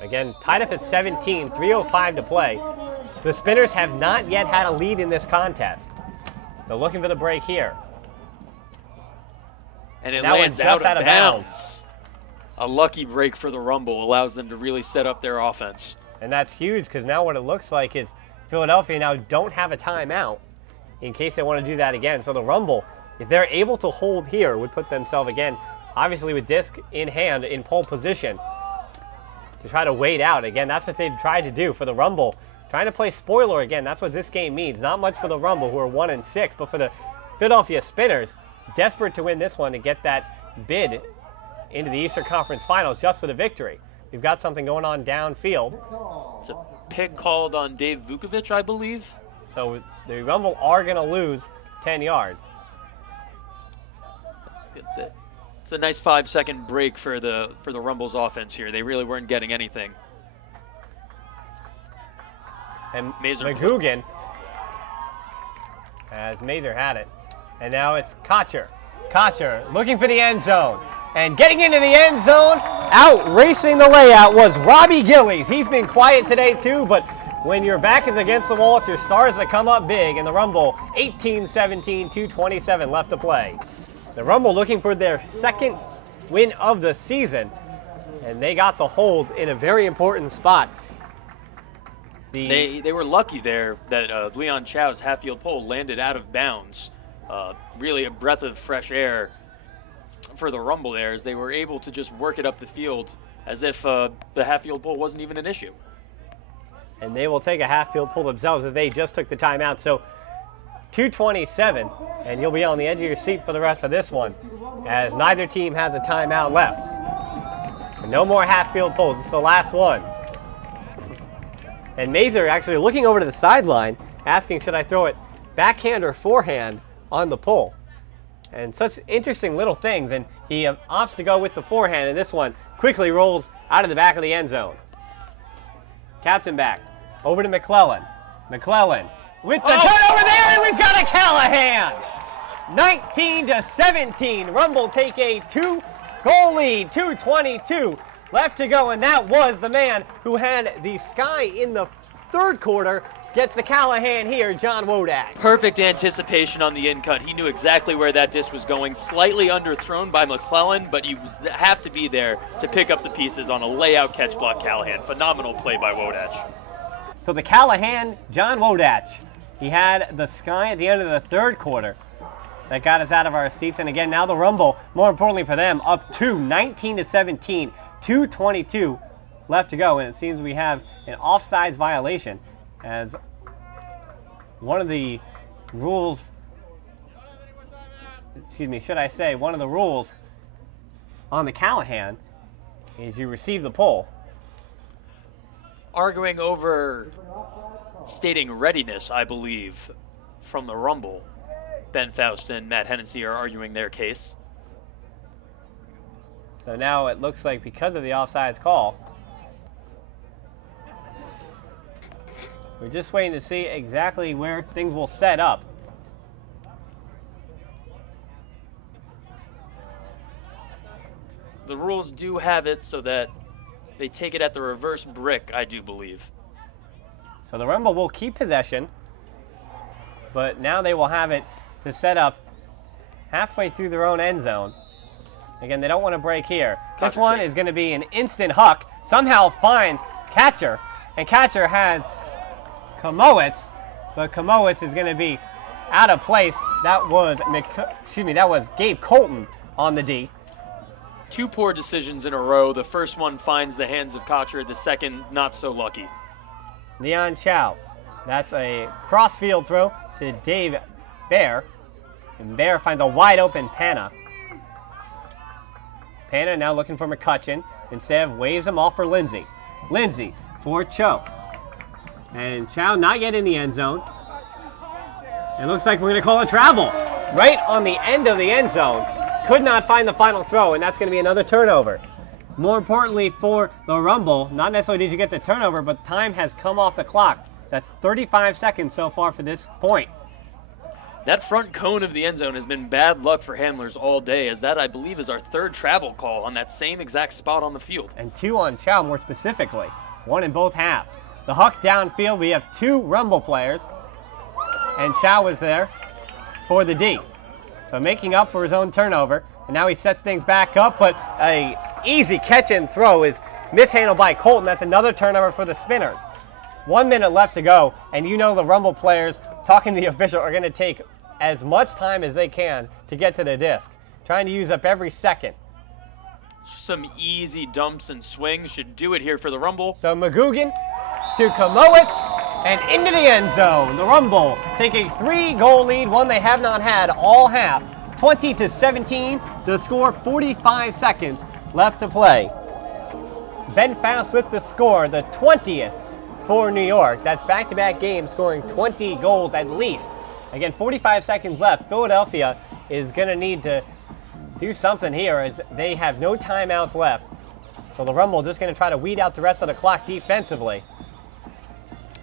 Again, tied up at 17, 3:05 to play. The Spinners have not yet had a lead in this contest. So looking for the break here. And it lands out of bounds. A lucky break for the Rumble allows them to really set up their offense. And that's huge, because now what it looks like is Philadelphia now don't have a timeout in case they want to do that again. So the Rumble, if they're able to hold here, would put themselves again, obviously with disc in hand, in pole position, to try to wait out. Again, that's what they've tried to do for the Rumble. Trying to play spoiler again, that's what this game means. Not much for the Rumble, who are 1-6, but for the Philadelphia Spinners, desperate to win this one to get that bid into the Eastern Conference Finals just for the victory. We've got something going on downfield. It's a pick called on Dave Vukovic, I believe. So the Rumble are going to lose 10 yards. It's a nice 5-second break for the Rumble's offense here. They really weren't getting anything. And McGugan, as Mazer had it. And now it's Kocher. Kocher looking for the end zone. And getting into the end zone, out racing the layout was Robbie Gillies. He's been quiet today too, but when your back is against the wall, it's your stars that come up big. In the Rumble, 18-17, 2:27 left to play. The Rumble looking for their 2nd win of the season, and they got the hold in a very important spot. They were lucky there that Leon Chow's half-field pole landed out of bounds. Really a breath of fresh air for the Rumble there, as they were able to just work it up the field as if the half-field pole wasn't even an issue. And they will take a half-field pull themselves if they just took the timeout. So 2:27, and you'll be on the edge of your seat for the rest of this one, as neither team has a timeout left. And no more half-field pulls. It's the last one. And Mazer actually looking over to the sideline, asking, should I throw it backhand or forehand on the pull? And such interesting little things, and he opts to go with the forehand, and this one quickly rolls out of the back of the end zone. Katzenbach over to McClellan. McClellan with the turnover there, and we've got a Callahan! 19 to 17. Rumble take a 2-goal lead, 2:22 left to go, and that was the man who had the sky in the third quarter. Gets the Callahan here, John Wodak. Perfect anticipation on the in cut. He knew exactly where that disc was going. Slightly underthrown by McClellan, but he have to be there to pick up the pieces on a layout catch block Callahan. Phenomenal play by Wodak. So the Callahan, John Wodak, he had the sky at the end of the third quarter. That got us out of our seats. And again, now the Rumble, more importantly for them, up 19 to 17, 2:22 left to go. And it seems we have an offsides violation, as one of the rules, one of the rules on the Callahan is you receive the pull. Arguing over stating readiness, I believe, from the Rumble. Ben Faust and Matt Hennessy are arguing their case. So now it looks like because of the offsides call, we're just waiting to see exactly where things will set up. The rules do have it so that they take it at the reverse brick, I do believe. So the Rumble will keep possession, but now they will have it to set up halfway through their own end zone. Again, they don't want to break here. This one is going to be an instant huck. Somehow finds Catcher, and Catcher has Kamowitz, but Kamowitz is going to be out of place. That was Gabe Colton on the D. Two poor decisions in a row. The first one finds the hands of Kocher. The second, not so lucky. Leon Chow. That's a cross-field throw to Dave Bear. And Bear finds a wide-open Pana. Pana now looking for McCutcheon. Instead, waves him off for Lindsay. Lindsay for Cho. And Chow not yet in the end zone. It looks like we're going to call a travel. Right on the end of the end zone. Could not find the final throw, and that's going to be another turnover. More importantly for the Rumble, not necessarily did you get the turnover, but time has come off the clock. That's 35 seconds so far for this point. That front cone of the end zone has been bad luck for handlers all day, as that, I believe, is our third travel call on that same exact spot on the field. And two on Chow more specifically. One in both halves. The huck downfield, we have two Rumble players, and Chow was there for the D. So making up for his own turnover, and now he sets things back up, but a easy catch and throw is mishandled by Colton. That's another turnover for the Spinners. 1 minute left to go, and you know the Rumble players, talking to the official, are going to take as much time as they can to get to the disc, trying to use up every second. Some easy dumps and swings should do it here for the Rumble. So McGugan to Kamowitz and into the end zone. The Rumble take a 3-goal lead, one they have not had all half. 20 to 17, the score, 45 seconds left to play. Ben Faust with the score, the 20th for New York. That's back-to-back games scoring 20 goals at least. Again, 45 seconds left. Philadelphia is going to need to do something here as they have no timeouts left. So the Rumble just going to try to weed out the rest of the clock defensively.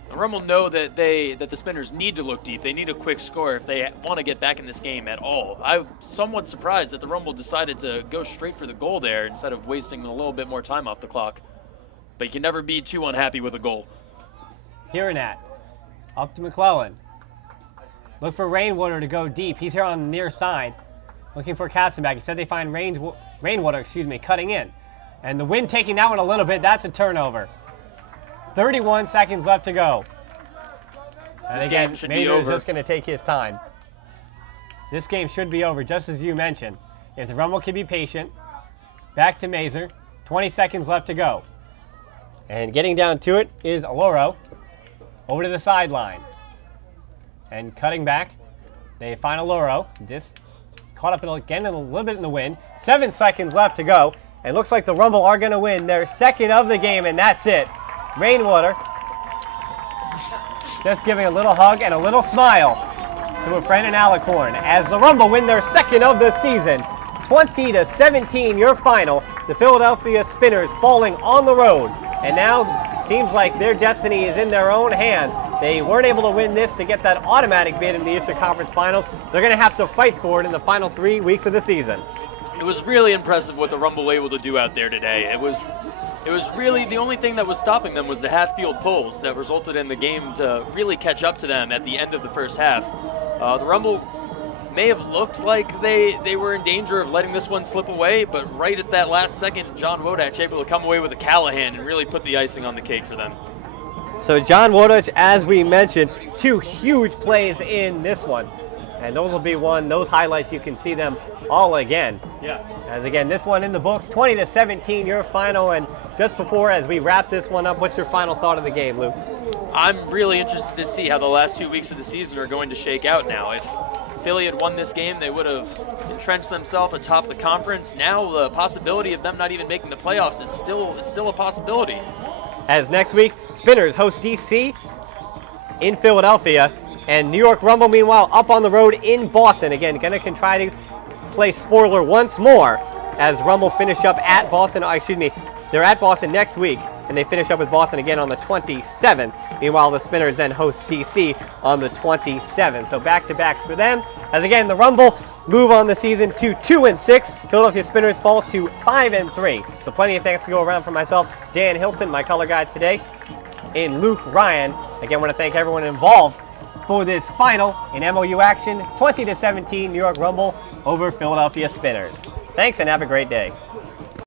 The Rumble know that the Spinners need to look deep. They need a quick score if they want to get back in this game at all. I'm somewhat surprised that the Rumble decided to go straight for the goal there instead of wasting a little bit more time off the clock. But you can never be too unhappy with a goal. Here and at. Up to McClellan. Look for Rainwater to go deep. He's here on the near side. Looking for Katzenbach. He said they find Rainwater, cutting in. And the wind taking that one a little bit. That's a turnover. 31 seconds left to go. And again, Mazur's just going to take his time. This game should be over, just as you mentioned. If the Rumble can be patient, back to Mazur. 20 seconds left to go. And getting down to it is Aloro. Over to the sideline. And cutting back, they find Aloro. Just caught up again a little bit in the wind. 7 seconds left to go. And looks like the Rumble are going to win their second of the game, and that's it. Rainwater just giving a little hug and a little smile to a friend in Alicorn as the Rumble win their second of the season. 20 to 17, your final. The Philadelphia Spinners falling on the road. And now seems like their destiny is in their own hands. They weren't able to win this to get that automatic bid in the Eastern Conference Finals. They're going to have to fight for it in the final 3 weeks of the season. It was really impressive what the Rumble were able to do out there today. It was really the only thing that was stopping them was the half-field pulls that resulted in the game to really catch up to them at the end of the first half. The Rumble may have looked like they were in danger of letting this one slip away, but right at that last second, John Wodach able to come away with a Callahan and really put the icing on the cake for them. So John Wodach, as we mentioned, 2 huge plays in this one. And those will be those highlights, you can see them all again. Yeah. As again, this one in the books, 20-17, your final. And just before, as we wrap this one up, what's your final thought of the game, Luke? I'm really interested to see how the last 2 weeks of the season are going to shake out now. If Philly had won this game, they would have entrenched themselves atop the conference. Now the possibility of them not even making the playoffs is still a possibility. As next week, Spinners host DC in Philadelphia, and New York Rumble, meanwhile, up on the road in Boston. Again, going to try to play spoiler once more as Rumble finish up at Boston. They're at Boston next week, and they finish up with Boston again on the 27th. Meanwhile, the Spinners then host DC on the 27th. So back-to-backs for them. As again, the Rumble move on the season to 2-6. Philadelphia Spinners fall to 5-3. So plenty of thanks to go around for myself, Dan Hilton, my color guy today, and Luke Ryan. Again, I want to thank everyone involved for this final in MLU action, 20-17 New York Rumble over Philadelphia Spinners. Thanks and have a great day.